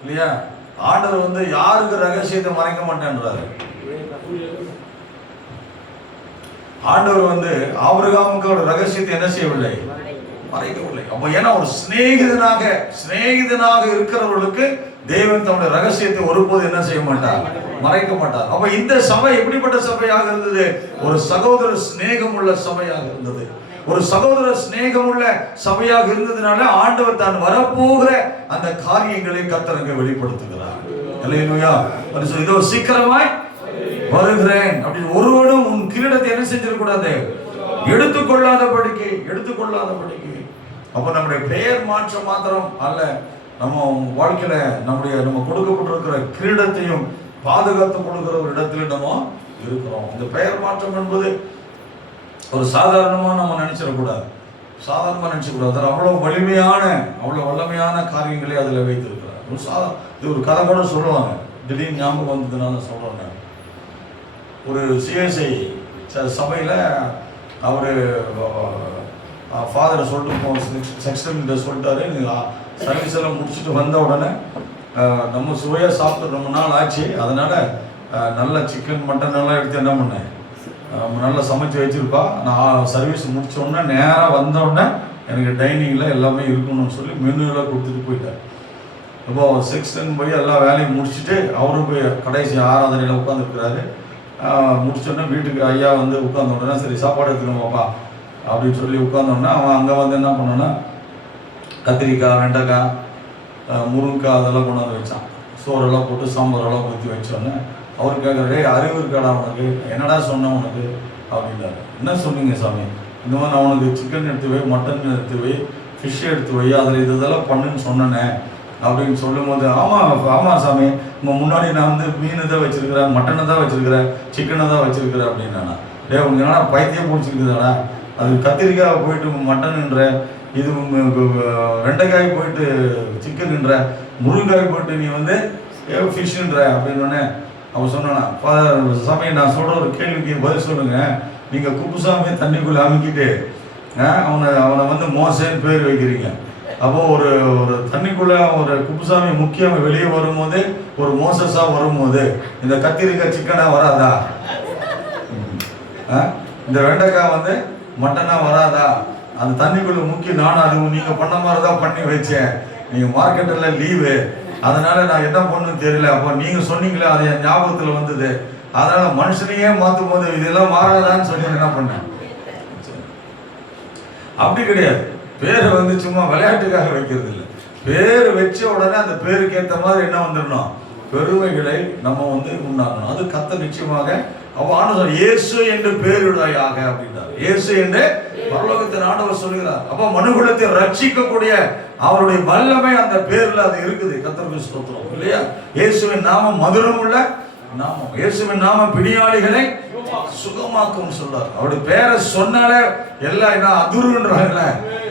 இல்லையா? ஆண்டவர் வந்து யாருக்கு ரகசியத்தை மறைக்க மாட்டேன்றாரு. ஆண்டவர் வந்து ஆபிரகாமுக்கு ஒரு ரகசியத்தை என்ன செய்யவில்லை? மறைக்கவில்லை. அப்ப ஏன்னா ஒரு சிநேகிதனாக இருக்கிறவர்களுக்கு தேவன் தன்னுடைய ரகசியத்தை ஒருபோது என்ன செய்ய மாட்டார்? மறைக்க மாட்டார். அப்ப இந்த சபை எப்படிப்பட்ட சபையாக இருந்தது? ஒரு சகோதர சிநேகம் உள்ள சபையாக இருந்தது. ஒரு சகோதர சிநேகம் உள்ள சபையாக இருந்ததுனால ஆண்டவர் தான் வரப்போகிற அந்த காரியங்களை கர்த்தர் அங்கே வெளிப்படுத்துகிறார். அல்லேலூயா. இதோ சீக்கிரமாய் வருகிறேன் அப்படின்னு ஒருவனும் உன் கிரீடத்தை என்ன செஞ்சிடக்கூடாது? எடுத்துக்கொள்ளாதபடிக்கு. அப்ப நம்முடைய பெயர் மாற்றம் மாத்திரம் அல்ல, நம்ம வாழ்க்கையில நம்ம கொடுக்கப்பட்டிருக்கிற கிரீடத்தையும் பாதுகாத்து கொடுக்கிற ஒரு இடத்துல நம்ம இருக்கிறோம். இந்த பெயர் மாற்றம் என்பது ஒரு சாதாரணமா நம்ம நினைச்சிடக்கூடாது. அவ்வளவு வல்லமையான காரியங்களை அதுல வைத்திருக்கிறார். இது ஒரு கதை கூட சொல்லுவாங்க, திடீர்னு ஞாபகம் வந்ததுனால சொல்றேன். ஒரு சிஎஸ்ஐ சபையில் அவர் ஃபாதரை சொல்லிட்டு செக்ஷன் சொல்லிட்டாரு, நீங்கள் சர்வீஸ் எல்லாம் முடிச்சுட்டு வந்த உடனே நம்ம சுவையாக சாப்பிட்டு ரொம்ப நாள் ஆச்சு, அதனால் நல்ல சிக்கன் மட்டன் எல்லாம் எடுத்து என்ன பண்ணேன், நல்லா சமைச்சு வச்சுருப்பா, நான் சர்வீஸ் முடித்தோடனே நேராக வந்தோடனே எனக்கு டைனிங்கில் எல்லாமே இருக்கணும்னு சொல்லி மெனுவெல்லாம் கொடுத்துட்டு போயிட்டார். இப்போ செக்ஷன் போய் எல்லா வேலையும் முடிச்சுட்டு அவரும் போய் கடைசி ஆராதனையில் உட்காந்துருக்கிறாரு. முடிச்சோடனே வீட்டுக்கு ஐயா வந்து உட்காந்த உடனே சரி சாப்பாடு எடுத்துக்கணுமாப்பா அப்படின்னு சொல்லி உட்காந்தோடனே அவன் அங்கே வந்து என்ன பண்ணான்னா கத்திரிக்காய், வெண்டைக்காய், முருங்கைக்காய் அதெல்லாம் கொண்டு வந்து வச்சான். சோறெல்லாம் போட்டு சாம்பாரெல்லாம் ஊற்றி வச்சோடனே அவர் கேட்குறே, அறிவு இருக்காடா உனக்கு, என்னடா சொன்னேன் உனக்கு அப்படின்றாரு. என்ன சொன்னீங்க சாமி, இந்த மாதிரி நான் உனக்கு சிக்கன் எடுத்து வை, மட்டன் எடுத்து வை, ஃபிஷ் எடுத்து வை, அதில் இதெல்லாம் பண்ணுன்னு சொன்னேனே அப்படின்னு சொல்லும்போது, ஆமாம் சாமி, உங்கள் முன்னாடி நான் வந்து மீன் தான் வச்சுருக்கிறேன், மட்டனை தான் வச்சுருக்கிறேன், சிக்கனை தான் வச்சுருக்கிறேன் அப்படின்னா, உனக்கு என்னன்னா பைத்தியம் பிடிச்சிருக்குதாடா, அது கத்திரிக்காய் போயிட்டு மட்டனுன்ற, இது வெண்டைக்காய் போயிட்டு சிக்கனுன்ற, முருங்காய் போயிட்டு நீ வந்து ஃபிஷ்ஷுன்ற அப்படின்னோடனே அவன் சொன்னானா, சாமி நான் சொல்கிற ஒரு கேள்விக்கு பதில் சொல்லுங்க, நீங்கள் குப்புசாமியை தண்ணிக்குள்ளே அமுக்கிட்டு அவனை வந்து மோசேன்னு பேர் வைக்கிறீங்க. அப்போது ஒரு தண்ணிக்குள்ளே ஒரு குப்புசாமி முக்கியம் வெளியே வரும்போது ஒரு மோசஸாக வரும்போது இந்த கத்திரிக்காய் சிக்கனாக வராதா, இந்த வெண்டைக்காய் வந்து மட்டனாக வராதா, அந்த தண்ணிக்குள்ளே முக்கி நானும் அது நீங்கள் பண்ண மாதிரி தான் பண்ணி வச்சேன், நீங்கள் மார்க்கெட்டில் லீவு, அதனால் நான் என்ன பண்ணுன்னு தெரியல, அப்போ நீங்கள் சொன்னீங்களே அது என் ஞாபகத்தில் வந்தது, அதனால் மனுஷனையே மாற்றும் போது இதெல்லாம் மாறாதான்னு சொல்லி என்ன பண்ணேன். அப்படி கிடையாது, பேரை வந்து சும்மா விளையாட்டுக்காக வைக்கிறது இல்லை, பேர் வச்ச உடனே அந்த பேருக்கு ஏற்ற மாதிரி என்ன வந்துடணும், பெருமைகளை நம்ம வந்து உண்டாகணும். அது கர்த்தர் நிச்சயமாக அவன் இயேசு என்று பேரிடுவாயாக அப்படின்றார். இயேசு என்று பரலோகத்தின் ஆண்டவர் சொல்கிறார். அப்போ மனுகுலத்தை ரட்சிக்கக்கூடிய அவருடைய வல்லமை அந்த பேர்ல அது இருக்குது. கர்த்தருக்கு ஸ்தோத்திரம் இல்லையா. இயேசுவின் நாமம் மதுரம் உள்ள நாமம், இயேசுவின் நாமம் பிணியாளிகளை சுகமாக்கும் சொல்றார். அவருடைய பேரை சொன்னாலே எல்லாம் என்ன அதிர்வுன்றாங்கல்ல,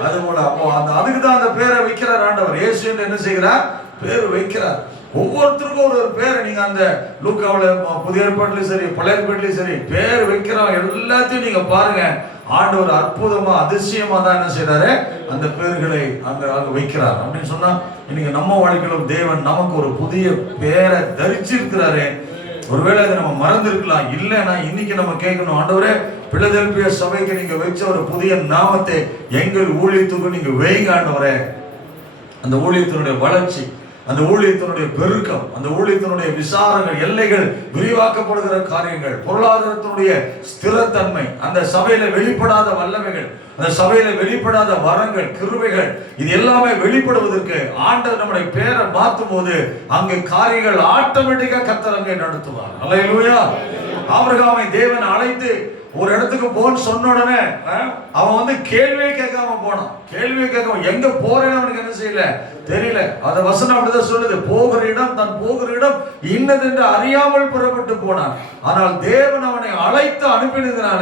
அது போல. அப்போ அதுக்கு தான் அந்த பேரை வைக்கிறார் ஆண்டவர். இயேசு என்று என்ன செய்கிறார், பேர் வைக்கிறார். ஒவ்வொருத்தருக்கும் ஒரு பேரை நீங்க அந்த லூக்காவில் புதிய ஏற்பாட்டிலையும் சரி பழைய ஏற்பாட்டிலையும் சரி பேர் வைக்கிறோம் எல்லாத்தையும் நீங்க பாருங்க. ஆண்டவர் அற்புதமா அதிசயமா தான் என்ன செய்யறாரு, அந்த பேர்களை அங்க வைக்கிறார். அப்படின்னு சொன்னா இன்னைக்கு நம்ம வாழ்க்கையிலும் தேவன் நமக்கு ஒரு புதிய பேரை தரிச்சிருக்கிறாரு. ஒருவேளை அதை நம்ம மறந்துருக்கலாம், இல்லைன்னா இன்னைக்கு நம்ம கேட்கணும், ஆண்டவரே பிலதெல்பியா சபைக்கு நீங்க வச்ச ஒரு புதிய நாமத்தை எங்கள் ஊழியத்துக்கு நீங்க வைங்க ஆண்டவரே. அந்த ஊழியத்தினுடைய வளர்ச்சி, அந்த ஊழியத்தினுடைய பெருக்கம், அந்த ஊழியத்தினுடைய விசாரங்கள், எல்லைகள் விரிவாக்கப்படுகிற காரியங்கள், பொருளாதாரத்தினுடைய ஸ்திரத்தன்மை, அந்த சபையில வெளிப்படாத வல்லமைகள், அந்த சபையில வெளிப்படாத வரங்கள், கிருபைகள், இது எல்லாமே வெளிப்படுவதற்கு ஆண்டவர் நம்முடைய பேரை மாற்றும் போது அங்கே காரியங்கள் ஆட்டோமேட்டிக்கா கர்த்தர் அங்கே நடத்துவார். அல்லேலூயா. ஆபிரகாமை தேவன் அழைத்து ஒரு இடத்துக்கு போன்னு சொன்ன உடனே அவன் வந்து கேள்வியை கேட்காம போனான். கேள்வியை கேட்காம எங்க போறேன்னு அவனுக்கு என்ன செய்யல தெரியல. அந்த வசனம் அப்படிதான் சொல்லுது, போகிற இடம் தன் போகிற இடம் இன்னதென்று அறியாமல் புறப்பட்டு போனான். ஆனால் தேவன் அவனை அழைத்து அனுப்பினதுனால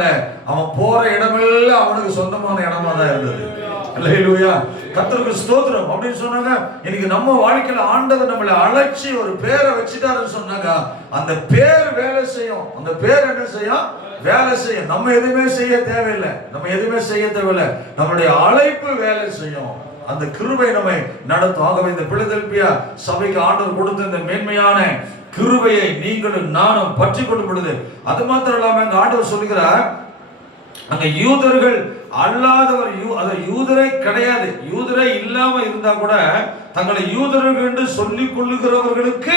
அவன் போற இடமெல்லாம் அவனுக்கு சொந்தமான இடமா தான் இருந்தது. அல்லேலூயா. கர்த்தருக்கு ஸ்தோத்திரம். அப்படின்னு சொன்னாங்க, இன்னைக்கு நம்ம வாழ்க்கையில ஆண்டவர் நம்மளை அழைச்சி ஒரு பேரை வச்சுட்டாருன்னு சொன்னாங்க, அந்த பேர் வேலை செய்யும். அந்த பேர் என்ன செய்யும், வேலை செய்யும். நம்ம எதுவுமே செய்ய தேவையில்லை, நம்ம எதுவுமே செய்ய தேவையில்லை, நம்மளுடைய அழைப்பு வேலை செய்யும். அந்த கிருபை நம்மை நடத்தும். ஆகவே இந்த பிலதெல்பியா சபைக்கு ஆண்டவர் கொடுத்த இந்த மேன்மையான கிருபையை நீங்களும் நானும் பற்றி கொள்ளும் பொழுது, அது மாத்திரம் இல்லாம அங்க ஆண்டவர் சொல்லுகிறார், அங்க யூதர்கள் அல்லாதவர், யூதரே கிடையாது, யூதரே இல்லாம இருந்தா கூட தங்களை யூதர்கள் என்று சொல்லிக் கொள்ளுகிறவர்களுக்கு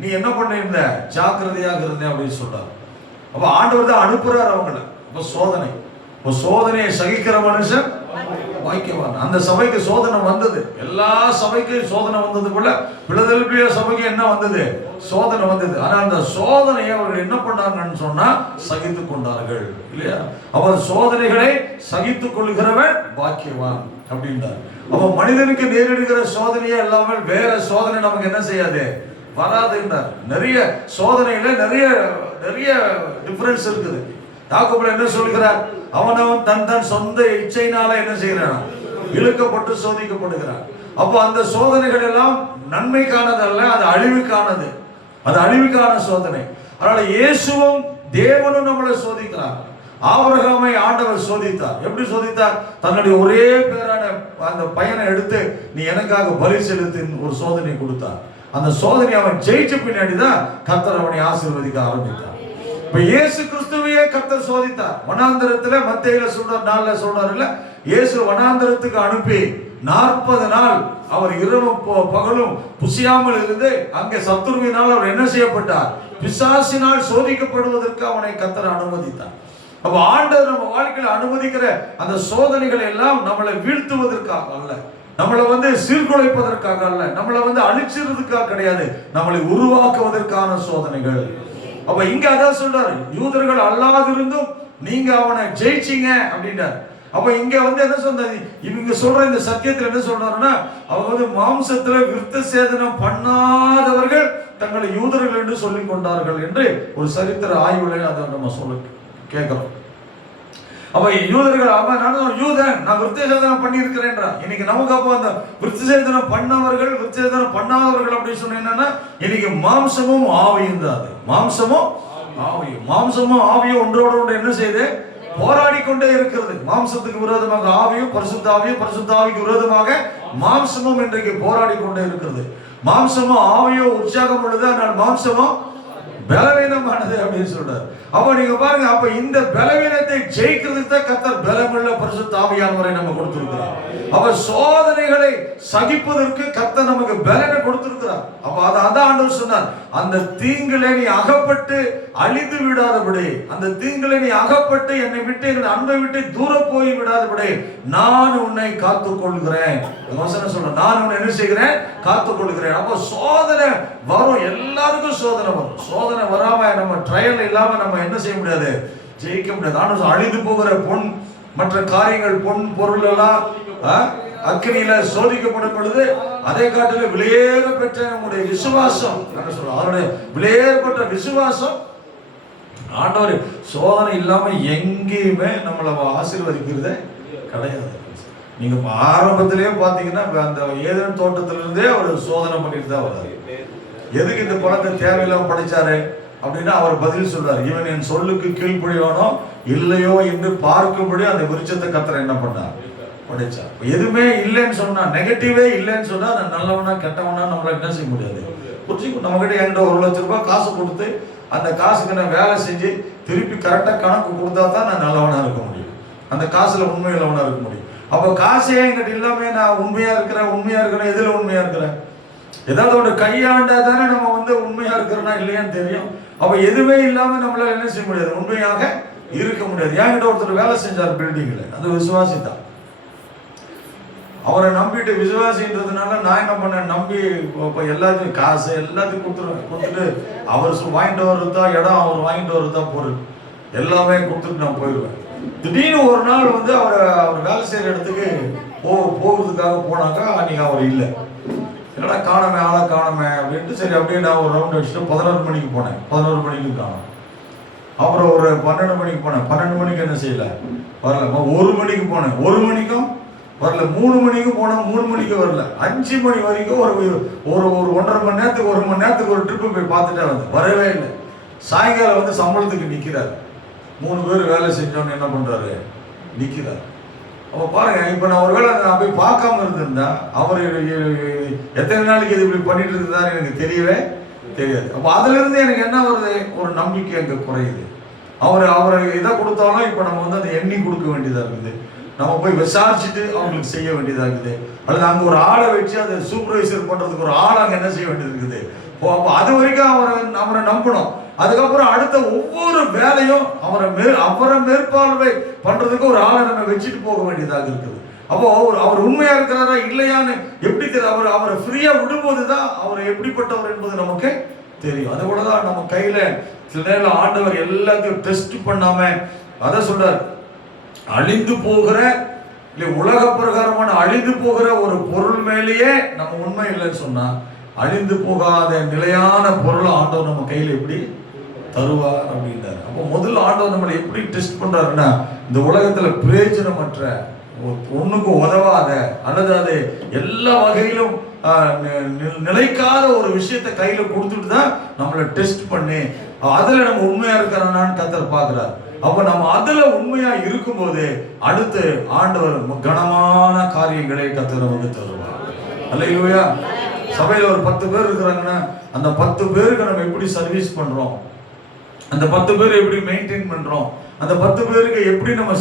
நீ என்ன பண்ணிருந்த, ஜாக்கிரதையாக இருந்தேன் அப்படின்னு சொல்றாரு. அப்ப ஆண்டவர் தான் அனுப்புறாரு அவங்கள. அப்ப சோதனை, சோதனையை சகிக்கிற மனுஷன் வாய்க்கவான். அந்த சபைக்கு சோதனை வந்தது, எல்லா சபைக்கும் சோதனை வந்தது போல பிலதெல்பியா சபைக்கு என்ன வந்தது, சோதனை வந்தது. ஆனா அந்த சோதனையை அவர்கள் என்ன பண்ணாங்கன்னு சொன்னா சகித்துக் கொண்டார்கள் இல்லையா. அவர் சோதனைகளை சகித்துக் கொள்கிறவன் பாக்கியவான் அப்படின்றார். அப்ப மனிதனுக்கு நேரிடுகிற சோதனையே இல்லாமல் வேற சோதனை நமக்கு என்ன செய்யாது, வராதுன்றார். நிறைய சோதனையில நிறைய நிறைய டிஃபரன்ஸ் இருக்குது. யாக்கோபு என்ன சொல்கிறார், அவனவன் தன் தன் சொந்த இச்சையினால என்ன செய்கிறான், இழுக்கப்பட்டு சோதிக்கப்படுகிறான். அப்போ அந்த சோதனைகள் எல்லாம் நன்மைக்கானது அல்ல, அது அழிவுக்கானது, அது அழிவுக்கான சோதனை. அதனால இயேசுவும் தேவனும் நம்மளை சோதிக்கிறார். ஆபிரகாமை ஆண்டவர் சோதித்தார். எப்படி சோதித்தார்? தன்னுடைய ஒரே பேரான அந்த பையனை எடுத்து நீ எனக்காக பலி செலுத்து ஒரு சோதனை கொடுத்தார். அந்த சோதனை அவன் ஜெயிச்ச பின்னாடி தான் கர்த்தர் அவனை ஆசீர்வதிக்க ஆரம்பித்தார். இப்ப இயேசு கிறிஸ்துவையே கர்த்தர் சோதித்தார். வனாந்தரத்துல மத்தேயுல சொல்றார், 4ல சொல்றாருல்ல, இயேசு வனாந்தரத்துக்கு அனுப்பி 40 நாள் அவர் இரவும் பகலும் புசியாமல் இருந்து அங்கே சத்துருவினால் அவர் என்ன செய்யப்பட்டார்? பிசாசினால் சோதிக்கப்படுவதற்கு அவனை கர்த்தர் அனுமதித்தார். அப்ப ஆண்டவர் நம்ம வாழ்க்கையில் அனுமதிக்கிற அந்த சோதனைகள் எல்லாம் நம்மளை வீழ்த்துவதற்காக அல்ல, நம்மளை சீர்குலைப்பதற்காக அல்ல, நம்மளை அழிச்சிறதுக்காக கிடையாது, நம்மளை உருவாக்குவதற்கான சோதனைகள். அப்ப இங்க அதான் சொல்றாரு, யூதர்கள் அல்லாதிருந்தும் நீங்க அவனை ஜெயிச்சீங்க அப்படின்றார். அப்ப இங்க என்ன சொன்னாரு, இவங்க சொல்ற இந்த சத்தியத்துல என்ன சொல்றாருன்னா, அவங்க மாம்சத்துல விருத்த சேதனம் பண்ணாதவர்கள் தங்களை யூதர்கள் என்று சொல்லிக் கொண்டார்கள் என்று ஒரு சரித்திர ஆய்வுல அதை நம்ம சொல்ல கேட்கிறோம். அப்ப யூதர்கள், அவன் நான் யூதன், நான் விருத்த சேதனம் பண்ணி இருக்கிறேன்றா. இன்னைக்கு நமக்கு அப்போ அந்த விருத்த சேதனம் பண்ணவர்கள் விருத்த சேதனம் பண்ணாதவர்கள் அப்படின்னு சொன்ன என்னன்னா, இன்னைக்கு மாம்சமும் ஆவியும் தான். அது மாம்சமும் ஆவியும் ஒன்றோட ஒன்று என்ன செய்யுது? போராடி கொண்டே இருக்கிறது. மாம்சத்துக்கு விரோதமாக ஆவியும், பரிசுத்த ஆவிக்கு விரோதமாக மாம்சமும் இன்றைக்கு போராடி கொண்டே இருக்கிறது. மாம்சமும் ஆவியும் உற்சாகம் உள்ளது, ஆனால் மாம்சமும் பலவீனமானது அப்படின்னு சொல்றாரு. அப்ப நீங்க பாருங்க, அப்ப இந்த பலவீனத்தை ஜெயிக்கிறதுக்கு தான் கர்த்தர் பலமுள்ள பரிசுத்த ஆவியானவரை நம்ம கொடுத்திருக்கிறார். அப்ப சோதனைகளை சகிப்பதற்கு கர்த்தர் நமக்கு பலனை கொடுத்திருக்கிறார். அப்ப அதான் ஆண்டவர் சொன்னார், அந்த தீங்கிலே நீ அகப்பட்டு அழிந்து விடாதபடி, அந்த தீங்கிலே நீ அகப்பட்டு என்னை விட்டு என் அன்பை விட்டு தூர போய் விடாதபடி நான் உன்னை காத்துக் கொள்கிறேன். சொல்ற, நான் உன்னை என்ன செய்கிறேன்? காத்துக் கொள்கிறேன். அப்ப சோதனை வரும், எல்லாருக்கும் சோதனை வரும். சோதனை வராம நம்ம ட்ரையல் இல்லாம நம்ம என்ன செய்ய முடியாது? ஜெயிக்க முடியாது. ஆனா அழிந்து போகிற பொன் மற்ற காரியங்கள், பொன் பொருள் எல்லாம் அக்கினியில சோதிக்கப்படும் பொழுது அதை காட்டில விலையேற பெற்ற நம்முடைய விசுவாசம், அவருடைய விலையேறப்பட்ட விசுவாசம் ஆண்டவர் சோதனை இல்லாம எங்கேயுமே நம்மளை ஆசீர்வதிக்கிறதே கிடையாது. நீங்க ஆரம்பத்திலேயே பாத்தீங்கன்னா அந்த ஏதேன் தோட்டத்திலிருந்தே அவர் சோதனை பண்ணிட்டு தான் வர்றாரு. எதுக்கு இந்த பழத்தை தேவையில்லாம படைச்சாரு அப்படின்னா அவர் பதில் சொல்றாரு, இவன் என் சொல்லுக்கு கீழ்ப்படிவானோ இல்லையோ என்று பார்க்கும்படி அந்த விருட்சத்தை கர்த்தர் என்ன பண்ணார்? படைச்சார். எதுவுமே இல்லைன்னு சொன்னா, நெகட்டிவே இல்லைன்னு சொன்னா நல்லவனா கெட்டவனா நம்மள என்ன செய்ய முடியாது? நம்ம கிட்ட என்கிட்ட 1 லட்சம் ரூபாய் காசு கொடுத்து அந்த காசுக்கு நான் வேலை செஞ்சு திருப்பி கரெக்டா கணக்கு கொடுத்தா தான் நான் நல்லவனா இருக்க முடியும், அந்த காசுல உண்மையுள்ளவனா இருக்க முடியும். அப்ப காசே என்கிட்ட இல்லாம நான் உண்மையா இருக்கிறேன். எதுல உண்மையா இருக்கிறேன்? ஏதாவது ஒரு கையாண்டா தானே நம்ம உண்மையா இருக்கிறோம்னா இல்லையான்னு தெரியும். அப்ப எதுவுமே இல்லாம நம்மளால என்ன செய்ய முடியாது? உண்மையாக இருக்க முடியாது. என்கிட்ட ஒருத்தர் வேலை செஞ்சார் பில்டிங்ல, அது விசுவாசி தான். அவரை நம்பிட்டு விசுவாசின்றதுனால நான் என்ன பண்ணேன், நம்பி எல்லாத்தையும் காசு எல்லாத்தையும் கொடுத்துட்டு அவர் வாங்கிட்டு வர்றதா இடம், அவர் வாங்கிட்டு வர்றதா பொருள் எல்லாமே கொடுத்துட்டு நான் போயிடுவேன். திடீர்னு ஒரு நாள் அவர் வேலை செய்யற இடத்துக்கு போகிறதுக்காக போனாங்க. அன்னைக்கு அவர் இல்லை, என்னடா காணமே, ஆளை காணமே அப்படின்ட்டு சரி அப்படியே நான் ஒரு ரவுண்ட் அடிச்சுட்டு 11 மணிக்கு போனேன். 11 மணிக்கு காணும். அப்புறம் ஒரு 12 மணிக்கு போனேன். 12 மணிக்கு என்ன செய்யல, வரல. 1 மணிக்கு போனேன், 1 மணிக்கும் வரல. 3 மணிக்கு போனேன், 3 மணிக்கு வரல. 5 மணி வரைக்கும் ஒரு 1.5 மணி நேரத்துக்கு 1 மணி நேரத்துக்கு ஒரு ட்ரிப்பு போய் பார்த்துட்டே வந்து வரவே இல்லை. சாயங்காலம் சம்பளத்துக்கு நிற்கிறார். 3 பேர் வேலை செஞ்சோன்னு என்ன பண்றாரு, நிற்கிறார். அப்போ பாருங்க, இப்போ நான் ஒருவேளை நான் போய் பார்க்காம இருந்திருந்தா அவர் எத்தனை நாளைக்கு இது இப்படி பண்ணிட்டு இருந்தாரு எனக்கு தெரியவே தெரியாது. அப்போ அதுல இருந்து எனக்கு என்ன வருது, ஒரு நம்பிக்கை அங்கே குறையுது. அவரை இதை கொடுத்தாலும் இப்போ நம்ம அதை எண்ணி கொடுக்க வேண்டியதா இருக்குது, நம்ம போய் விசாரிச்சுட்டு அவங்களுக்கு செய்ய வேண்டியதா இருக்குது, அல்லது அங்கே ஒரு ஆளை வச்சு அதை சூப்பர்வைசர் பண்றதுக்கு ஒரு ஆள் அங்கே என்ன செய்ய வேண்டியது இருக்குது. அப்போ அது வரைக்கும் அவரை நம்பணும். அதுக்கப்புறம் அடுத்த ஒவ்வொரு வேலையும் அவரை மேற்பார்வை பண்றதுக்கு ஒரு ஆளை நம்ம வச்சுட்டு போக வேண்டியதாக இருக்குது. அப்போ அவர் உண்மையா இருக்கிறாரா இல்லையான்னு எப்படி தெரியும்? அவரை ஃப்ரீயா விடும்போதுதான் அவர் எப்படிப்பட்டவர் என்பது நமக்கு தெரியும். அது போலதான் நம்ம கையில சில நேரம் ஆண்டவர் எல்லாத்தையும் டெஸ்ட் பண்ணாம அதை சொல்றார், அழிந்து போகிற இல்லை உலக பிரகாரமான அழிந்து போகிற ஒரு பொருள் மேலேயே நம்ம உண்மை இல்லைன்னு சொன்னா, அழிந்து போகாத நிலையான பொருளை ஆண்டவர் நம்ம கையில் எப்படி தருவார் அப்படின்றார். அப்போ முதல்ல ஆண்டவர் நம்மளை எப்படி டெஸ்ட் பண்றாருன்னா, இந்த உலகத்துல பிரயோஜனமற்ற, ஒண்ணுக்கு உதவாத, அல்லது அது எல்லா வகையிலும் நிலைக்காத ஒரு விஷயத்தை கையில கொடுத்துட்டு தான் நம்மளை டெஸ்ட் பண்ணி அதுல நம்ம உண்மையா இருக்கிறான்னு கர்த்தர் பார்க்கிறார். அப்ப நம்ம அதுல உண்மையா இருக்கும்போது அடுத்து ஆண்டவர் கனமான காரியங்களை கர்த்தர் நமக்கு தருவார். அல்லேலூயா. சபையில ஒரு 10 பேர் இருக்கிறாங்கன்னா அந்த 10 பேருக்கு நம்ம எப்படி சர்வீஸ் பண்றோம், அந்த 10 பேர் எப்படி மெயின்டைன் பண்றோம், அந்த 10 பேருக்கு எப்படி நம்ம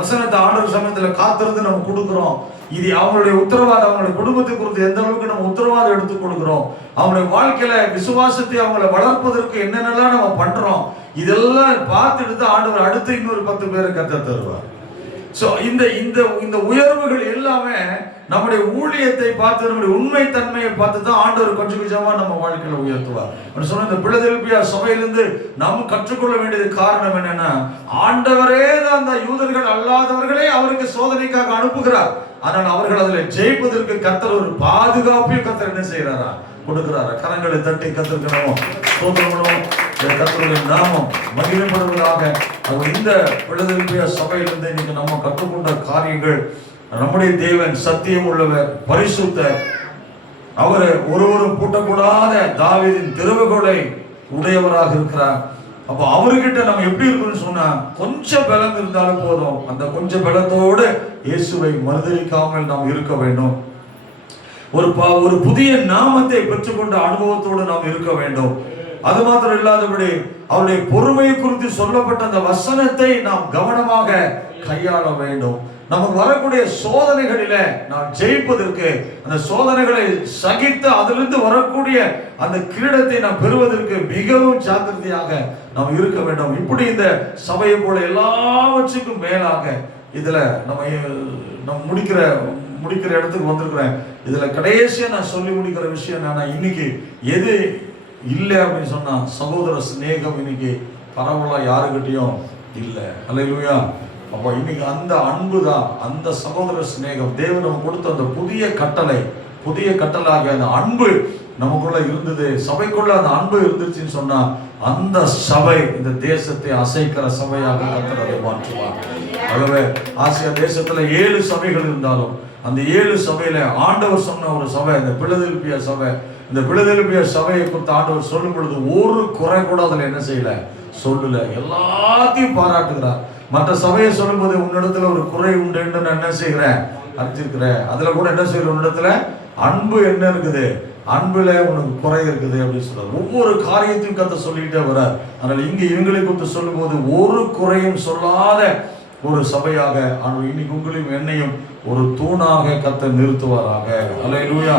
வசனத்தை ஆண்டவர் சமயத்துல காத்திருந்து நம்ம கொடுக்கிறோம், இது அவங்களுடைய உத்தரவாதம், அவங்களுடைய குடும்பத்தை குறித்து எந்த அளவுக்கு நம்ம உத்தரவாதம் எடுத்து கொடுக்கிறோம், அவங்களுடைய வாழ்க்கையில விசுவாசத்தை அவங்களை வளர்ப்பதற்கு என்னென்னலாம் நம்ம பண்றோம், இதெல்லாம் பார்த்துட்டு தான் ஆண்டவர் அடுத்து இன்னொரு 10 பேரை கர்த்தர் தருவார். சோ இந்த உயர்வுகள் எல்லாமே நம்முடைய ஊழியத்தை பார்த்து, நம்முடைய உண்மை தன்மையை பார்த்து தான் ஆண்டவர் கொஞ்சம் கொஞ்சமா நம்ம வாழ்க்கையில உயர்த்துவார். சொன்ன இந்த பிலதெல்பியா சபையிலிருந்து நாம் கற்றுக்கொள்ள வேண்டியது காரணம் என்னன்னா, ஆண்டவரே தான் அந்த யூதர்கள் அல்லாதவர்களே அவருக்கு சோதனைக்காக அனுப்புகிறார். ஆனால் அவர்கள் அதில் ஜெயிப்பதற்கு கர்த்தர் ஒரு பாதுகாப்பையும் கர்த்தர் என்ன செய்யறாரா, கொடுக்கிறாரா. கரங்களை தட்டி கர்த்தருக்கணும் ஸ்தோத்திரம். கர்த்தருடைய நாமம் மகிமைப்படுவதாக. இந்த பிலதெல்பியா சபையிலிருந்து இன்னைக்கு நம்ம கற்றுக்கொண்ட காரியங்கள், நம்முடைய தேவன் சத்தியம் உள்ளவர், பரிசுத்தர், அவர் ஒருவரும் பூட்டக்கூடாத தாவீதின் திறவுகோலை உடையவராக இருக்கிறார். அப்போ அவர்கிட்ட நம்ம எப்படி இருக்கணும்னு சொன்னா, கொஞ்சம் பலம் இருந்தாலும் போதும், அந்த கொஞ்சம் பலத்தோடு இயேசுவை மறுதலிக்காமல் நாம் இருக்க வேண்டும். ஒரு புதிய நாமத்தை பெற்றுக்கொண்ட அனுபவத்தோடு நாம் இருக்க வேண்டும். அது மாத்திரம் இல்லாதபடி அவருடைய பொறுமையை குறித்து சொல்லப்பட்ட அந்த வசனத்தை நாம் கவனமாக கையாள வேண்டும். நமக்கு வரக்கூடிய சோதனைகளில நாம் ஜெயிப்பதற்கு, அந்த சோதனைகளை சகித்து அதிலிருந்து வரக்கூடிய அந்த கிரீடத்தை நாம் பெறுவதற்கு மிகவும் ஜாக்கிரதையாக நாம் இருக்க வேண்டும். இப்படி இந்த சபையை போல எல்லாவற்றுக்கும் மேலாக இதுல நம்ம முடிக்கிற இடத்துக்கு வந்திருக்கிறேன். இதுல கடைசியா நான் சொல்லி முடிக்கிற விஷயம் என்னன்னா, இன்னைக்கு எது இல்லை அப்படின்னு சொன்னா, சகோதர சிநேகம் இன்னைக்கு பரவலா யாருக்கிட்டையும் இல்லை. அல்லேலூயா. அப்போ இன்னைக்கு அந்த அன்பு தான், அந்த சகோதர சிநேகம் தேவன் நமக்கு கொடுத்த அந்த புதிய கட்டளாகிய அந்த அன்பு நமக்குள்ள இருந்தது. சபைக்குள்ள அந்த அன்பு இருந்துச்சுன்னு சொன்னா, அந்த சபை இந்த தேசத்தை அசைக்கிற சபையாக கர்த்தர் அதை மாற்றுவார். ஆகவே ஆசியா தேசத்துல 7 சபைகள் இருந்தாலும் அந்த 7 சபையில ஆண்டவர் சொன்ன ஒரு சபை இந்த பிலதெல்பியா சபை. இந்த பிலதெல்பியா சபையை குறித்து ஆண்டவர் சொல்லும் பொழுது ஒரு குறை கூட அதுல என்ன செய்யல, சொல்லல. எல்லாத்தையும் பாராட்டுகிறார். மற்ற சபையை சொல்லும் போது உன்னிடத்துல ஒரு குறை உண்டு என்று நான் என்ன செய்கிறேன், அறிஞ்சிருக்கிறேன். அதுல கூட என்ன செய்யற, உன்னிடத்துல அன்பு என்ன இருக்குது, அன்புல உனக்கு குறை இருக்குது அப்படின்னு சொல்றாரு. ஒவ்வொரு காரியத்தையும் கத்த சொல்லிக்கிட்டே வர்றார். அதனால இங்க இவங்களை குறித்து சொல்லும் போது ஒரு குறையும் சொல்லாத ஒரு சபையாக இன்னைக்கு உங்களையும் என்னையும் ஒரு தூணாக கர்த்தர் நிறுத்துவாராக. அல்லேலூயா.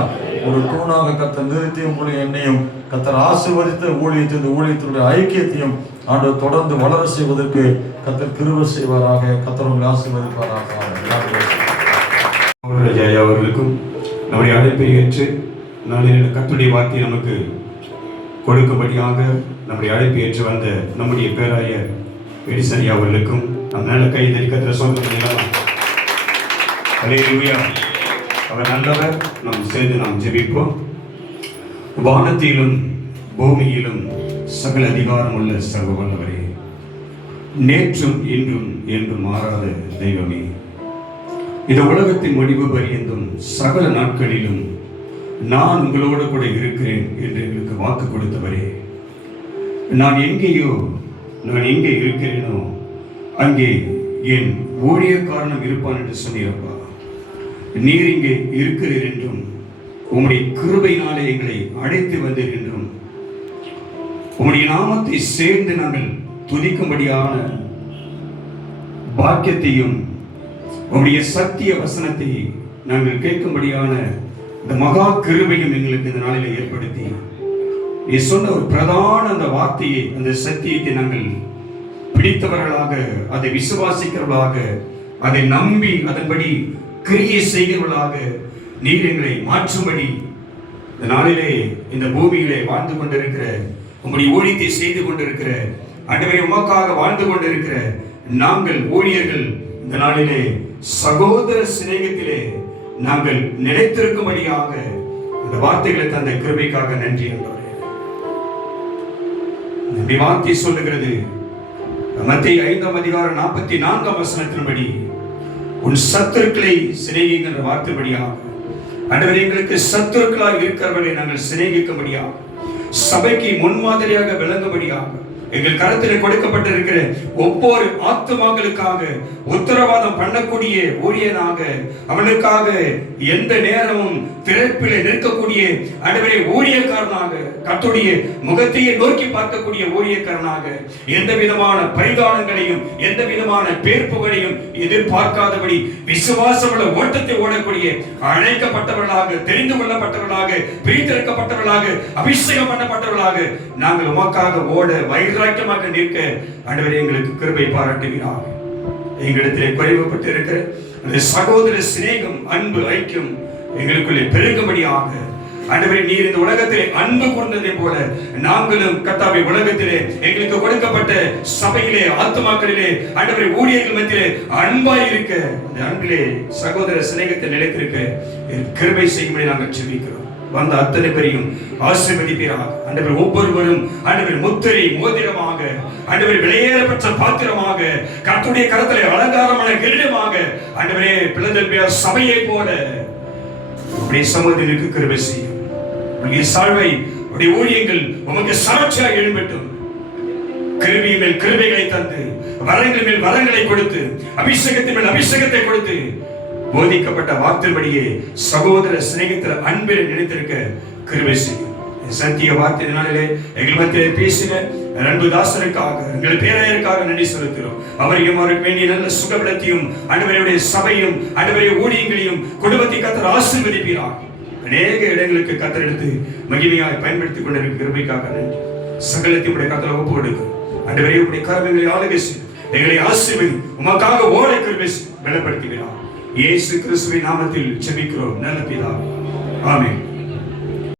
ஒரு தூணாக கர்த்தர் நிறுத்தி உங்களையும் என்னையும் கர்த்தர் ஆசீர்வதித்து ஊழியத்தினுடைய ஐக்கியத்தையும் ஆண்டவர் தொடர்ந்து வளர செய்வதற்கு கர்த்தர் கிருபை செய்வாராக. கர்த்தர் உங்களை ஆசீர்வதிப்பாராக. அவர்களுக்கும் நம்முடைய அழைப்பை ஏற்று நாளில் கர்த்தருடைய வார்த்தையை நமக்கு கொடுக்கும்படியாக நம்முடைய அழைப்பை ஏற்று வந்த நம்முடைய பேராயர் எடிசன் ஐயா அவர்களுக்கும் நம் நல்ல கை தரிக்கத்திர சொல்லுங்கள். அல்லேலூயா. அவர் நல்லவர். நாம் சேர்ந்து நாம் ஜெபிப்போம். வானத்திலும் பூமியிலும் சகல அதிகாரம் உள்ள சர்வ வல்லவரே, நேற்றும் இன்றும் என்றும் மாறாத தெய்வமே, இந்த உலகத்தின் முடிவு பரியந்தும் சகல நாட்களிலும் நான் உங்களோடு கூட இருக்கிறேன் என்று எங்களுக்கு வாக்கு கொடுத்தவரே, நான் எங்கே இருக்கிறேனோ அங்கே என் ஊழியக்காரனும் இருப்பான் என்று சொன்னீரப்பா. நீர் இங்கே இருக்கிறீர் என்றும் உம்முடைய கிருபையினாலே எங்களை அழைத்து வந்தீர் என்றும் உம்முடைய நாமத்தை சேர்ந்து நாங்கள் துதிக்கும்படியான பாக்கியத்தையும் உம்முடைய சத்திய வசனத்தை நாங்கள் கேட்கும்படியான இந்த மகா கிருபையும் எங்களுக்கு இந்த நாளில் ஏற்படுத்தி நீ சொன்ன ஒரு பிரதான அந்த வார்த்தையை, அந்த சத்தியத்தை நாங்கள் பிடித்தவர்களாக, அதை விசுவாசிக்கிறவர்களாக, அதை நம்பி அதன்படி கிரியை செய்கிறவர்களாக நீர் எங்களை மாற்றும்படி இந்த நாளிலே இந்த பூமியிலே வாழ்ந்து கொண்டிருக்கிற, உங்களுடைய ஊழியத்தை செய்து கொண்டிருக்கிற, ஆண்டவரே உமக்காக வாழ்ந்து கொண்டிருக்கிற நாங்கள் ஊழியர்கள் இந்த நாளிலே சகோதர சிநேகத்திலே நாங்கள் நிலைத்திருக்கும்படியாக இந்த வார்த்தைகளை தந்த கிருபைக்காக நன்றி. நம்முடைய வார்த்தை சொல்லுகிறது, மத்தேயு 5:44 உன் சத்துருக்களை சிநேகிக்கின்ற வார்த்தைப்படியாக ஆண்டவரே எங்களுக்கு சத்துருக்களாக இருக்கிறவர்களை நாங்கள் சிநேகிக்கும்படியாக, சபைக்கு முன்மாதிரியாக விளங்கும்படியாக, எங்கள் கருத்தில் கொடுக்கப்பட்டிருக்கிற ஒவ்வொரு ஆத்துமாக்களுக்காக உத்தரவாதம் பண்ணக்கூடிய ஊழியனாக, அவனுக்காக எந்த நேரமும் திறப்பில் நிற்கக்கூடிய ஆண்டவரே ஊழியக்காரனாக, கர்த்தருடைய முகத்தையே நோக்கி பார்க்கக்கூடிய ஊழியக்காரனாக, எந்த விதமான பரிதானங்களையும் எந்த விதமான பேர்ப்புகளையும் எதிர்பார்க்காதபடி விசுவாசமுள்ள ஓட்டத்தை ஓடக்கூடிய அழைக்கப்பட்டவர்களாக, தெரிந்து கொள்ளப்பட்டவர்களாக, பிரித்தெடுக்கப்பட்டவர்களாக, அபிஷேகம் பண்ணப்பட்டவர்களாக நாங்கள் உமக்காக ஓட வைராக்கியமாக நிற்க ஆண்டவரே எங்களுக்கு கிருபை பாராட்டுகிறார். எங்களிடத்திலே குறைவுபட்டு இருக்கிற அந்த சகோதர சிநேகம், அன்பு, ஐக்கியம் எங்களுக்குள்ளே பெருகும்படியாக ஆண்டவரே நீர் இந்த உலகத்திலே அன்பு கூர்ந்ததை போல நாங்களும் கர்த்தாவே உலகத்திலே எங்களுக்கு கொடுக்கப்பட்ட சபையிலே, ஆத்துமாக்களிலே, ஆண்டவரே ஊழியர்கள் மத்தியிலே அன்பாய் இருக்க, இந்த அன்பிலே சகோதர சிநேகத்தை நிலைத்திருக்க கிருபை செய்யும்படி நாங்கள் ஜெபிக்கிறோம். வந்த அத்தனை பேரையும் ஆசீர்வதிப்பீராக. ஆண்டவர் ஒவ்வொருவரும் ஆண்டவர் முத்திரை மோதிரமாக, ஆண்டவர் விலையேறப்பட்ட பாத்திரமாக, கர்த்தருடைய கரத்திலே அலங்காரமான கிரீடமாக ஆண்டவரே பிலதெல்பியா சபையை போல உம்முடைய சமூகத்திற்கு கிருபை செய்யும். உம்முடைய சால்வை, உம்முடைய ஊழியங்கள் உமக்கு சாட்சியாக எழும்பட்டும். கிருபையின் மேல் கிருபைகளை தந்து, வரங்கள் மேல் வரங்களை கொடுத்து, அபிஷேகத்தின் மேல் அபிஷேகத்தை கொடுத்து, போதிக்கப்பட்ட வார்த்தையின்படியே சகோதர சிநேகத்தில் அன்பில் நினைத்திருக்க கிருபை செய்யும். சத்திய வார்த்தையினாலே எங்கள் மத்தியிலே பேசின அன்பு தாசனுக்காக, எங்கள் பேரையருக்காக நன்றி செலுத்துகிறோம். அவரையும் அவருக்கு வேண்டிய நல்ல சுகபலத்தையும் ஆண்டவருடைய சபையும் ஆண்டவருடைய ஊழியங்களையும் குடும்பத்தை கர்த்தர் ஆசீர்வதிப்பீராக. அநேக இடங்களுக்கு கர்த்தர் எடுத்து மகிமையாய் பயன்படுத்திக் கொண்டிருக்கிற கிருபைக்காக நன்றி. சகலத்தையும் உடைய கர்த்தர் ஒப்பு கொடுக்கும். ஆண்டவரே உடைய கரங்களை ஆளுகை செய்யும், எங்களை ஆசீர்வதி, உமக்காக ஓட கிருபை பலப்படுத்துகிறார். இயேசு கிறிஸ்துவின் நாமத்தில் ஜெபிக்கிறோம் நல்ல பிதாவே, ஆமென்.